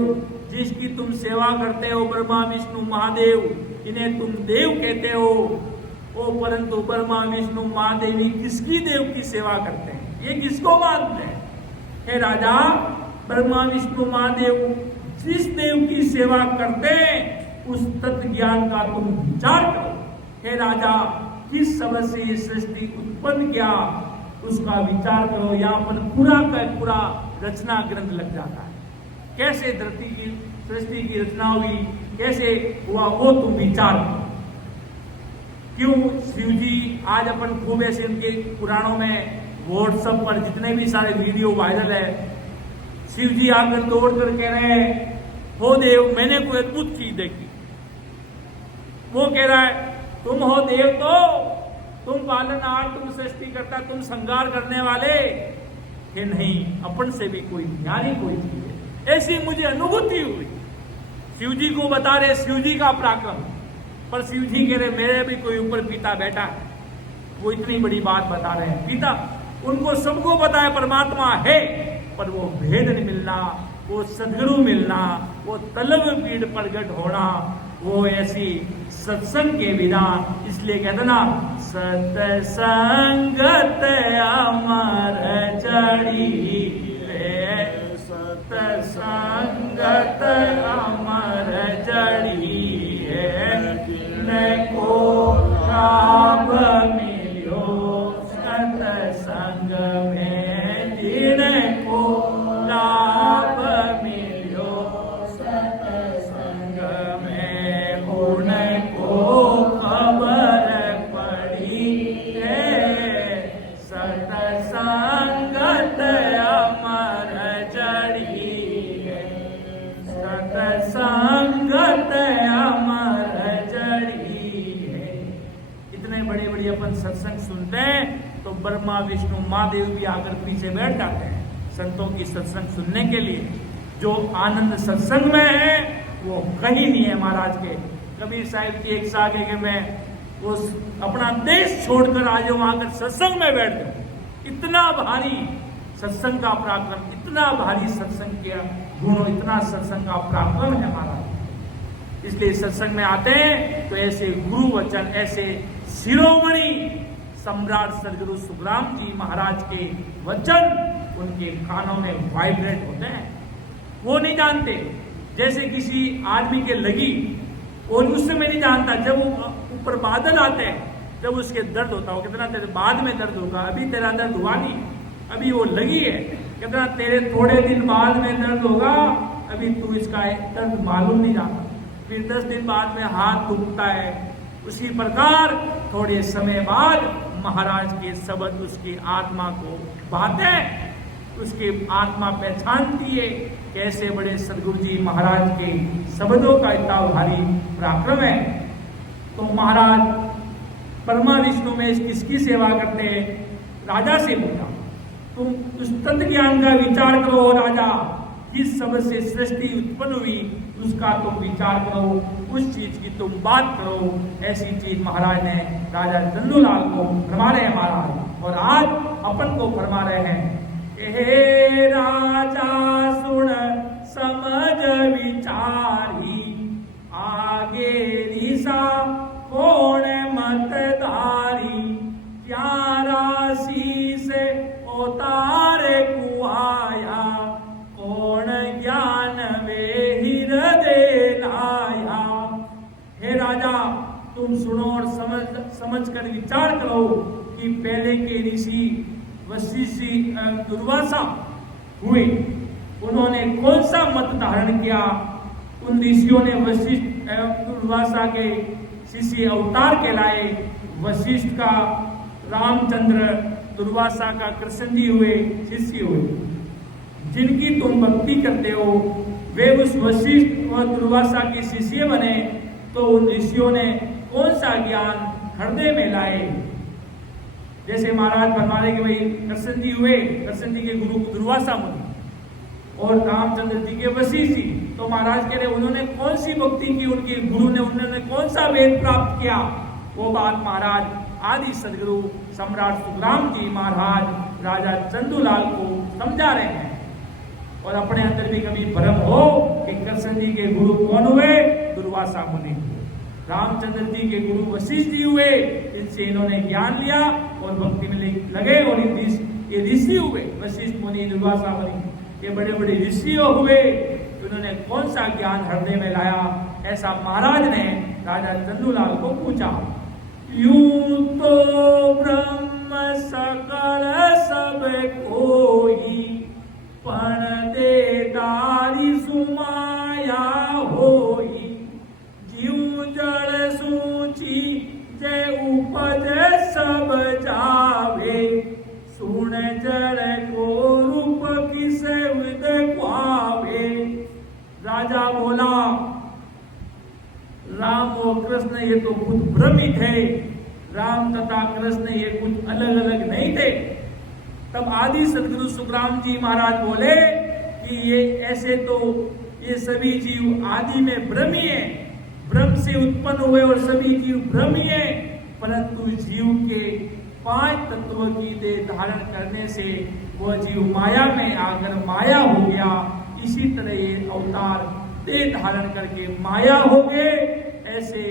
जिसकी तुम सेवा करते हो, ब्रह्मा विष्णु महादेव, इन्हें तुम देव कहते हो। ओ परंतु ब्रह्मा विष्णु महादेवी किसकी देव की सेवा करते हैं? ये किसको मानते हैं? हे राजा, ब्रह्मा विष्णु महादेव जिस देव की सेवा करते हैं उस तत्व ज्ञान का तुम विचार करो। हे राजा, किस सबद से ये सृष्टि उत्पन्न किया उसका विचार करो। यहाँ पर पूरा का पूरा रचना ग्रंथ लग जाता है। कैसे धरती की सृष्टि की रचना हुई, कैसे हुआ, वो तुम विचार करो। क्यों शिव जी आज अपन खूब ऐसे उनके पुराणों में व्हाट्सएप पर जितने भी सारे वीडियो वायरल है, शिव जी आकर दौड़ कर कह रहे हैं, हो देव मैंने कोई अद्भुत चीज देखी। वो कह रहा है, तुम हो देव तो तुम पालनहार, तुम सृष्टि करता, तुम संहार करने वाले। कि नहीं, अपन से भी कोई ज्ञानी कोई चीज है। ऐसी मुझे अनुभूति हुई। शिव जी को बता रहे शिव जी का पराक्रम, पर शिव जी कह रहे मेरे भी कोई ऊपर पिता बैठा है, वो इतनी बड़ी बात बता रहे हैं। पिता उनको सबको पता है परमात्मा है, पर वो भेद नहीं मिलना, वो सदगुरु मिलना, वो तलब पीड़ प्रगट होना, वो ऐसी सत्संग के बिना। इसलिए कहते ना, सत्संगत अमर जड़ी रे, सत्संगत अमर जड़ी है, को लाभ मिलो सत्संग में, जिनको लाभ मिलो सत्संग में, उनको खबर पड़ी है, सत्संगत अमर जड़ी है, सत्संगत अमर जड़ी है। इतने बड़े बड़े अपन सत्संग सुनते हैं तो ब्रह्मा विष्णु महादेव भी आकर पीछे बैठ जाते हैं संतों की सत्संग सुनने के लिए। जो आनंद सत्संग में है वो कहीं नहीं है महाराज के। कबीर साहिब की एक साग है कि मैं वो अपना देश छोड़कर आ जाऊं, आकर सत्संग में बैठ जाऊं। इतना भारी सत्संग का पराक्रम, इतना भारी सत्संग का गुण, इतना सत्संग का पराक्रम है महाराज। इसलिए सत्संग में आते हैं तो ऐसे गुरु वचन, ऐसे शिरोमणि सम्राट सदगुरु सुखराम जी महाराज के वचन उनके कानों में वाइब्रेट होते हैं। वो नहीं जानते, जैसे किसी आदमी के लगी, और उस समय नहीं जानता, जब वो ऊपर बादल आते हैं जब उसके दर्द होता हो, कितना तेरे बाद में दर्द होगा, अभी तेरा दर्द हुआ नहीं, अभी वो लगी है, कितना तेरे थोड़े दिन बाद में दर्द होगा, अभी तू इसका दर्द मालूम नहीं जाता, फिर 10 दिन बाद में हाथ दुखता है। उसी प्रकार थोड़े समय बाद महाराज के शब्द उसकी आत्मा को बातें, उसकी आत्मा पहचानती है। कैसे बड़े सदगुरु जी महाराज के शब्दों का इतना भारी पराक्रम है। तो महाराज ब्रह्मा विष्णु में किसकी सेवा करते हैं? राजा से पूछा, तुम उस तत्व ज्ञान का विचार करो राजा, जिस शब्द से सृष्टि उत्पन्न हुई उसका तुम विचार करो, उस चीज की तुम बात करो। ऐसी चीज महाराज ने राजा चंदूलाल को फरमा रहे हैं महाराज, और आज अपन को फरमा रहे हैं। हे राजा सुन राजा तुम सुनो और समझ कर विचार करो कि पहले के ऋषि वशिष्ठ दुर्वासा हुए, उन्होंने कौन सा मत धारण किया। उन ऋषियों ने वशिष्ठ एवं दुर्वासा के शिष्य अवतार कहलाए। वशिष्ठ का रामचंद्र, दुर्वासा का कृष्ण जी हुए, शिष्य हुए। जिनकी तुम भक्ति करते हो वे उस वशिष्ठ और दुर्वासा के शिष्य बने, तो उन ऋषियों ने कौन सा ज्ञान हृदय में लाए। जैसे महाराज फरमाने के भाई कृष्ण जी हुए, कृष्ण जी के गुरु दुर्वासा मुनि और रामचंद्र जी के वशिष्ठ जी, तो महाराज कह रहे उन्होंने कौन सी भक्ति की, उनके गुरु ने उन्होंने कौन सा वेद प्राप्त किया। वो बात महाराज आदि सदगुरु सम्राट सुखराम जी महाराज राजा चंदूलाल को समझा रहे हैं। और अपने अंदर भी कभी भ्रम हो कि कृष्ण जी के गुरु कौन हुए, दुर्वासा मुनि। रामचंद्र जी के गुरु वशिष्ठ जी हुए, इनसे इन्होंने ज्ञान लिया और भक्ति में लगे और ये ऋषि हुए, वशिष्ठ मुनि, दुर्वासा मुनि, ये बड़े बड़े ऋषि हुए। उन्होंने कौन सा ज्ञान हृदय में लाया, ऐसा महाराज ने राजा चंदूलाल को पूछा। यूं तो ब्रह्म सकल सब कोई, पण देदारी सुमाया होई। जीव जड़ सूची जे उपज सब जावे, सुन जड़ को रूप किसे विद पावे। राजा बोला राम और कृष्ण ये तो खुद भ्रमित है, राम तथा कृष्ण ये कुछ अलग अलग नहीं थे। तब आदि सदगुरु सुखराम जी महाराज बोले कि ये ऐसे तो ये सभी जीव आदि में ब्रह्मी है, ब्रह्म से उत्पन्न हुए और सभी जीव ब्रह्मी है, परंतु जीव के 5 तत्वों की देह धारण करने से वह जीव माया में आकर माया हो गया। इसी तरह ये अवतार देह धारण करके माया हो गए। ऐसे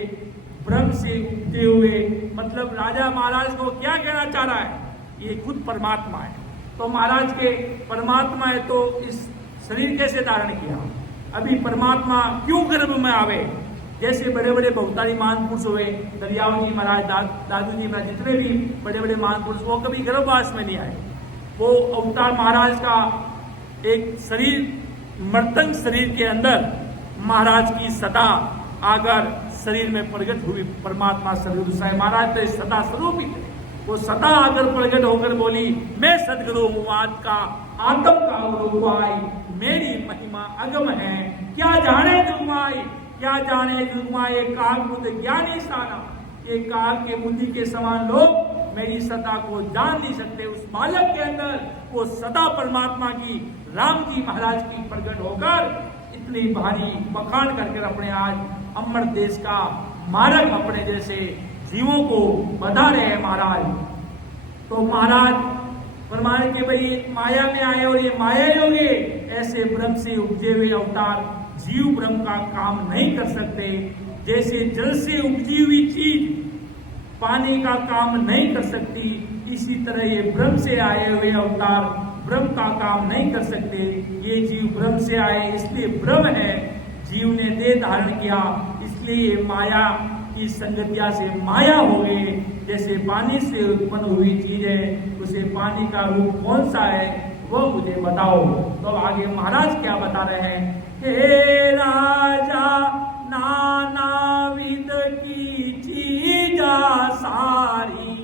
ब्रह्म से उपजे हुए, मतलब राजा महाराज को क्या कहना चाह रहा है, ये खुद परमात्मा है। तो महाराज के परमात्मा है तो इस शरीर कैसे धारण किया। अभी परमात्मा क्यों गर्भ में आवे। जैसे बड़े बड़े बहुतारी महापुरुष हुए, दरियाव जी महाराज, दादू जी महाराज, जितने भी बड़े बड़े महापुरुष, वो कभी गर्भवास में नहीं आए। वो अवतार महाराज का एक शरीर, मर्तंग शरीर के अंदर महाराज की सदा आकर शरीर में प्रकट हुई परमात्मा सदगुरु साहब महाराज तो सदा स्वरूप ही थे। वो सदा आकर प्रकट होकर बोली, मैं सदगुरु हूँ आद का आत्म का रूप आई, मेरी महिमा अगम है, क्या जाने दुर्माई, क्या जाने दुर्माई। ये काग बुद्ध ज्ञानी सारा, ये काग के बुद्धि के समान लोग मेरी सत्ता को जान नहीं सकते। उस बालक के अंदर वो सदा परमात्मा की, राम जी महाराज की प्रकट होकर इतनी भारी बखान करके अपने आज अमर देश का मार्ग अपने जैसे जीवों को बता रहे हैं महाराज। तो महाराज फरमाने के भाई माया में आए और ये माया योगे, ऐसे ब्रह्म से उपजे हुए अवतार जीव ब्रह्म का काम नहीं कर सकते। जैसे जल से उपजी हुई चीज पानी का काम नहीं कर सकती, इसी तरह ये ब्रह्म से आए हुए अवतार ब्रह्म का काम नहीं कर सकते। ये जीव ब्रह्म से आए इसलिए ब्रह्म है, जीव ने देह धारण किया इसलिए ये माया की संगतिया से माया हो गए। जैसे पानी से उत्पन्न हुई चीज है, उसे पानी का रूप कौन सा है वो मुझे बताओ। तो आगे महाराज क्या बता रहे हैं, हे राजा नानाविध की चीजा सारी,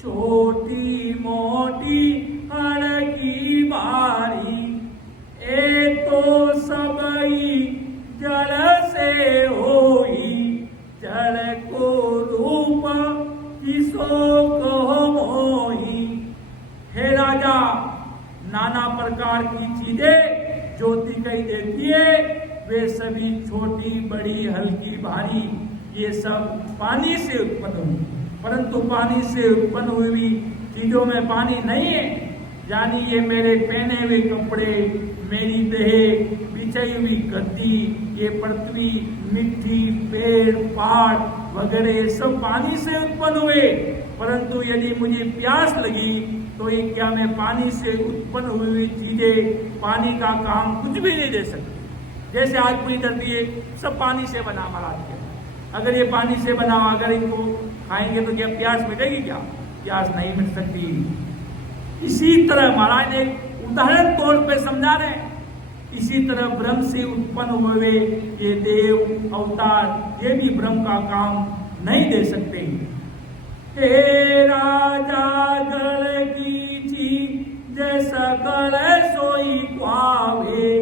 छोटी मोटी हर की बारी, ए तो सबई जल से होई, जल को रूप किसो कहो मोही। हे राजा, नाना प्रकार की चीजें जो दिखाई देती है वे सभी छोटी बड़ी हल्की भारी ये सब पानी से उत्पन्न हुई, परंतु पानी से उत्पन्न हुई चीजों में पानी नहीं है। यानी ये मेरे पहने हुए कपड़े, मेरी देह, बिछाई हुई गद्दी, ये पृथ्वी, मिट्टी, पेड़, पहाड़ वगैरह सब पानी से उत्पन्न हुए। परंतु यदि मुझे प्यास लगी तो ये क्या मैं पानी से उत्पन्न हुई चीजें पानी का काम कुछ भी नहीं दे सकती। जैसे आज पूरी धरती है सब पानी से बना महाराज के, अगर ये पानी से बना, अगर इनको खाएंगे तो क्या प्यास मिटेगी? क्या प्यास नहीं मिट सकती। इसी तरह महाराज ने उदाहरण तौर पे समझा रहे हैं। इसी तरह ब्रह्म से उत्पन्न हुए ये देव अवतार, ये भी ब्रह्म का काम नहीं दे सकते। हे राजा जल की चीज सकल सोई पावे,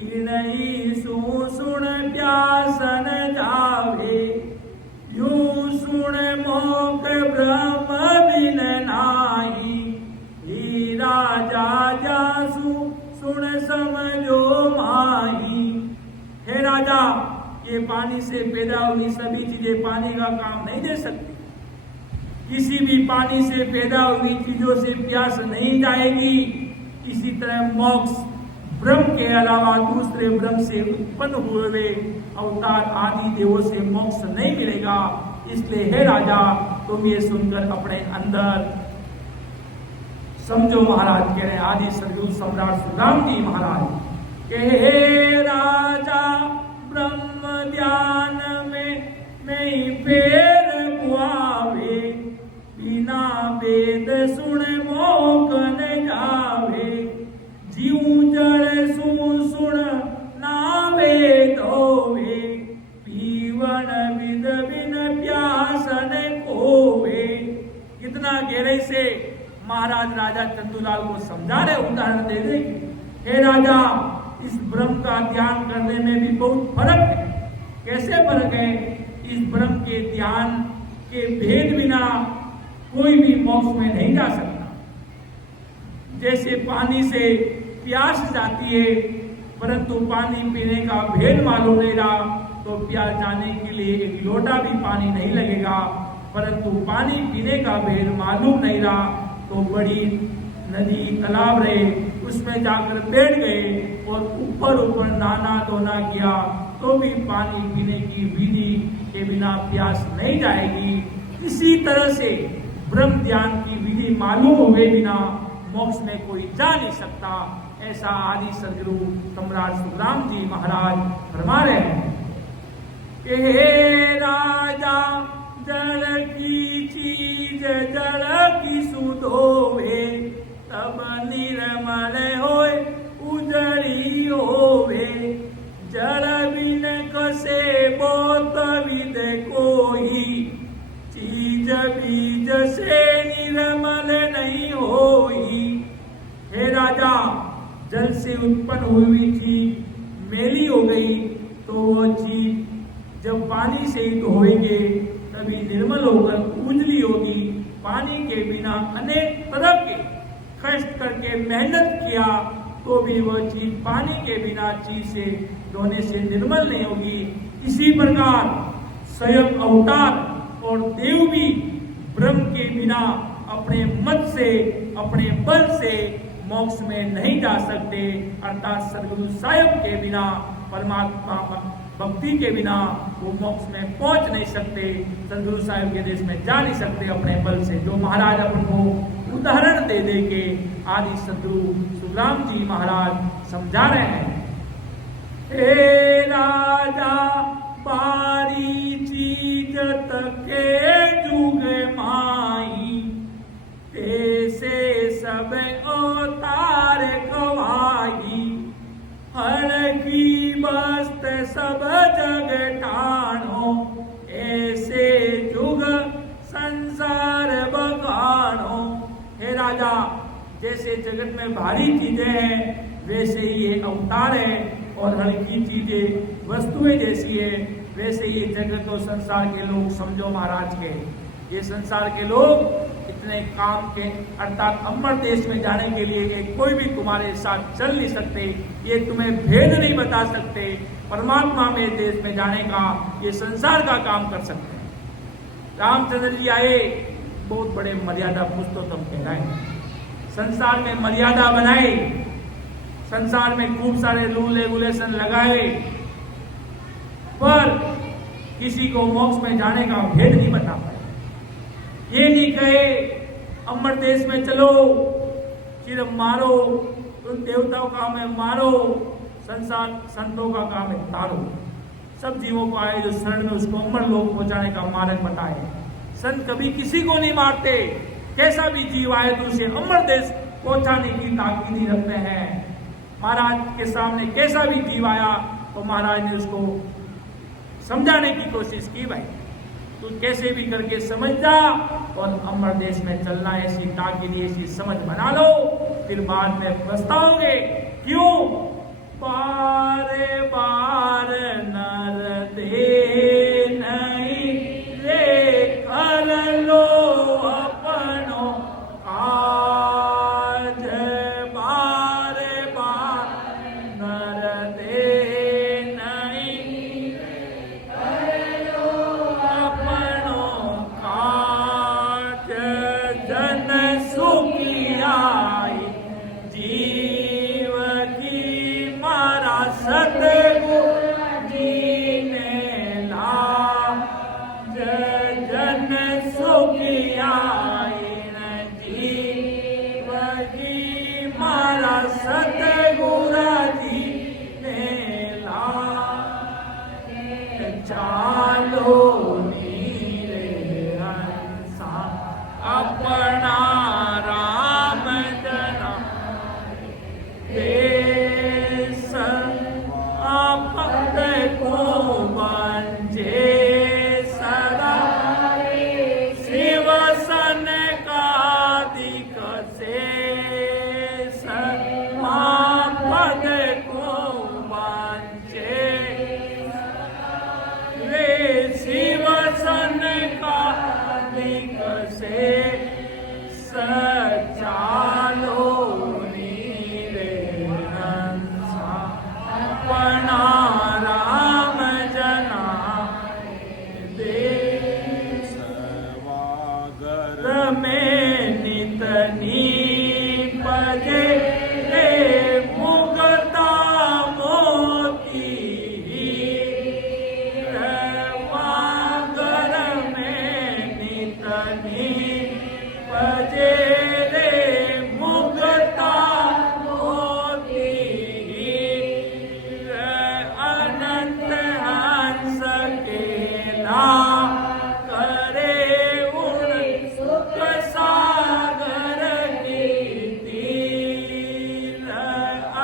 कि नहीं सुन प्यासन जावे, यूं सुन मोक ब्रह्म बिन नाही, ही राजा जासु सुन समझो माही। हे राजा, ये पानी से पैदा हुई सभी चीजें पानी का काम नहीं दे सकती। किसी भी पानी से पैदा हुई चीजों से प्यास नहीं जाएगी। इसी तरह मोक्ष ब्रह्म के अलावा दूसरे ब्रह्म से उत्पन्न हुए अवतार आदि देवों से मोक्ष नहीं मिलेगा। इसलिए हे राजा, तुम ये सुनकर अपने अंदर समझो। महाराज कह रहे हैं, आदि सदगुरु सम्राट सुखराम जी महाराज के, हे राजा ब्रह्म ध्यान में ही फेर गुआवे, बिना वेद सुन मोक न जावे, जीव जड़ सुन नावे धोवे, पीवन विद बिन प्यासन कोवे। कितना गहरे से महाराज राजा चंदूलाल को समझा रहे, उदाहरण दे दे। हे राजा, इस ब्रह्म का ध्यान करने में भी बहुत फर्क है। कैसे फर्क है? इस ब्रह्म के ध्यान के भेद बिना कोई भी मोक्ष में नहीं जा सकता। जैसे पानी से प्यास जाती है, परंतु पानी पीने का भेद मालूम नहीं रहा तो प्यास जाने के लिए एक लोटा भी पानी नहीं लगेगा। परंतु पानी पीने का भेद मालूम नहीं रहा तो बड़ी नदी तालाब रहे, उसमें जाकर बैठ गए और ऊपर नहाना धोना किया तो भी पानी पीने की विधि के बिना प्यास नहीं जाएगी। इसी तरह से ब्रह्म ध्यान की विधि मालूम हुए बिना मोक्ष में कोई जा नहीं सकता। ऐसा आदि सदगुरु सम्राट सुखराम जी महाराज फरमा रहे हैं कि हे राजा, जल की चीज जल की सुधोवे, तब निर्मल होए उजड़ी होवे, जल बिन कसे बोत विद कोई, चीज बीज से निर्मल नहीं होई। हे राजा, जल से उत्पन्न हुई चीज मेली हो गई तो वो चीज जब पानी से ही धोएंगे तभी निर्मल होकर उजली होगी। पानी के बिना अनेक तरह के कष्ट करके मेहनत किया तो भी वह चीज पानी के बिना चीज से धोने से निर्मल नहीं होगी। इसी प्रकार स्वयं अवतार और देव भी ब्रह्म के बिना अपने मत से, अपने बल से मोक्ष में नहीं जा सकते। अर्थात सदगुरु साहिब के बिना, परमात्मा भक्ति के बिना वो मोक्ष में पहुंच नहीं सकते, सदगुरु साहिब के देश में जा नहीं सकते अपने बल से। जो महाराज अपन को उदाहरण दे दे के आदि सदगुरु सुखराम जी महाराज समझा रहे हैं। हे राजा, बारी चीज तके जुग माई, तेसे सब अवतार गवाही, हर की बस्त सब जग ठानो, ऐसे जुग संसार बगानो। हे राजा, जैसे जगत में भारी चीजें हैं वैसे ही ये अवतार है, और हल्की चीजें वस्तुएं जैसी है वैसे ये जगत और संसार के लोग समझो महाराज के। ये संसार के लोग इतने काम के, अर्थात अमर देश में जाने के लिए कोई भी तुम्हारे साथ चल नहीं सकते, ये तुम्हें भेद नहीं बता सकते। परमात्मा में देश में जाने का ये संसार का काम कर सकते हैं। रामचंद्र जी आए, बहुत बड़े मर्यादा पुरुषोत्तम कहलाए, संसार में मर्यादा बनाए, संसार में खूब सारे रूल रेगुलेशन लगाए, पर किसी को मोक्ष में जाने का भेद नहीं बता पाए। ये नहीं कहे अमर देश में चलो सिर्फ मारो, तो देवताओं का काम है मारो, संसार संतों का काम है तारो। सब जीवों को आए जो शरण में उसको अमर लोक पहुंचाने का मार्ग बताए। संत कभी किसी को नहीं मारते, कैसा भी जीव आए तो उसे अमर देश पहुंचाने की ताकीद रखते हैं। महाराज के सामने कैसा भी जीव आया तो महाराज ने उसको समझाने की कोशिश की, भाई तू कैसे भी करके समझ जा और अमर देश में चलना, ऐसी ताकीद ऐसी समझ बना लो, फिर बाद में पछताओगे। क्यों? बार बार नर दे नहीं रे कर लो अपनो काज, बार बार नर दे नहीं कर लो अपनो काज, जन सुखी आई जीव की मारा सतगुरु जी ने लाज, जन सुखी आई जीव की मारा सतगुरु जी ने लाज, चालो नीरे हंसा अपना राम जना देश, आपद को बंजे सदा शिव सन का दिख शेष, आपद को बंजे रे शिव सन का दिख शेष, चालो नीरे हंसा अपना राम जना देश, वागर में नित नीपजे रे मुगता मोती, वागर में नित नीपजे रे मुगता मोती, अनंत हंस केला करे उन सुख सागर की तीर,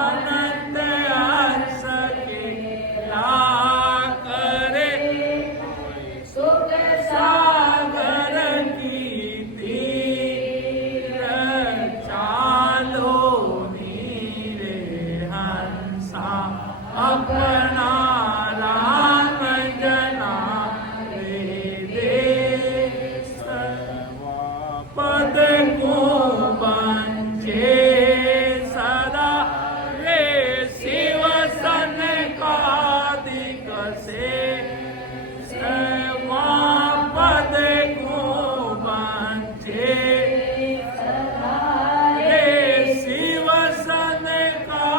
अनंत हंस केला करे सुख सागर की तीर, चालो नीरे हंसा अपना राम जना देश, पद को बंजे सदा रे शिव सन का दिख शेष, पद को बंजे रे शिव सन का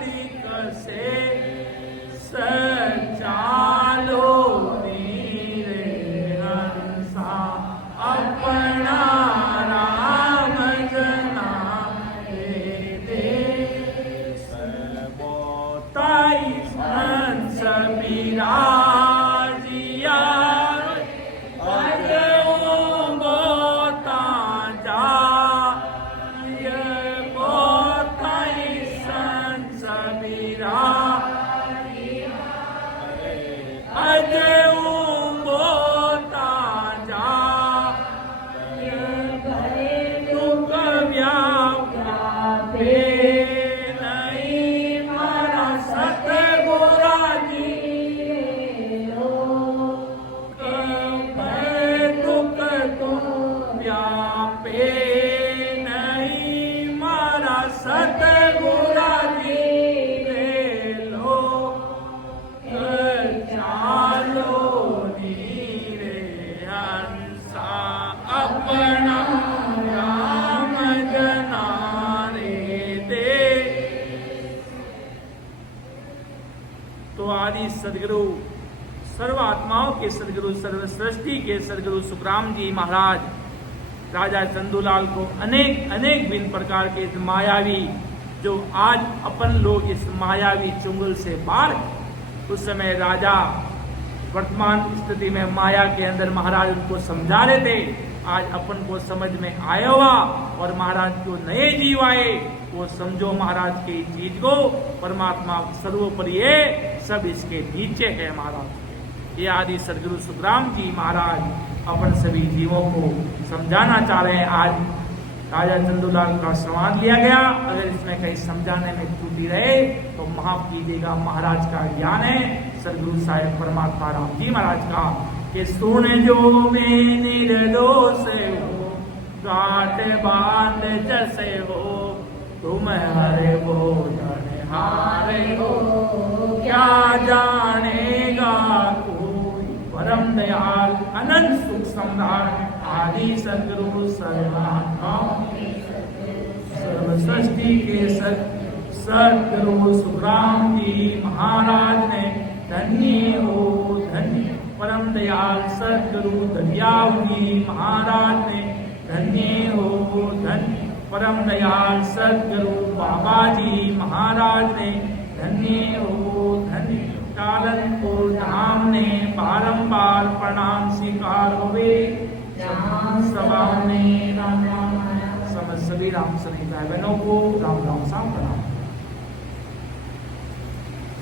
दिख शेष, चालो नीरे हंसा अपना राम जना देश, ताई हंस बिराजिया आदि सदगुरु सर्व आत्माओं के सदगुरु सर्व सृष्टि के सदगुरु सुखराम जी महाराज राजा चंदूलाल को अनेक अनेक भिन्न प्रकार के इस मायावी, जो आज अपन लोग इस मायावी चुंगल से बाहर, उस समय राजा वर्तमान स्थिति में माया के अंदर महाराज उनको समझा रहे थे। आज अपन को समझ में आया हुआ और महाराज को नए जीव आए, वो समझो महाराज की चीज को, परमात्मा सर्वोपरि है, सब इसके नीचे है महाराज। ये आदि सदगुरु सुखराम जी महाराज अपन सभी जीवों को समझाना चाह रहे हैं। आज राजा चंदूलाल का संवाद लिया गया, अगर इसमें कहीं समझाने में त्रुटि रहे तो माफ कीजिएगा, महाराज का ज्ञान है, सदगुरु साहिब परमात्मा राम जी महाराज का, कि सुन जो में निर्दोष हो, गांठ बांध जैसे हो, तुम हरे बोधन हारे हो, क्या जानेगा कोई, परम दयाल अनंत सुख सम्राट आदि सदगुरु सर्वात्मा सर्व सृष्टि के सदगुरु सुखराम जी महाराज ने धन्य हो धन्य, परम दयाल सदगुरु दरियाव जी महाराज ने धन्य हो धन्य, परम दयाल सदगुरु बाबा जी महाराज ने धन्य हो धन्य, कालनपुर धाम ने बारंबार प्रणाम स्वीकार हुए, सभा में राम राम, समझ सभी राम सभी भाई बहनों को राम राम साम प्रणाम।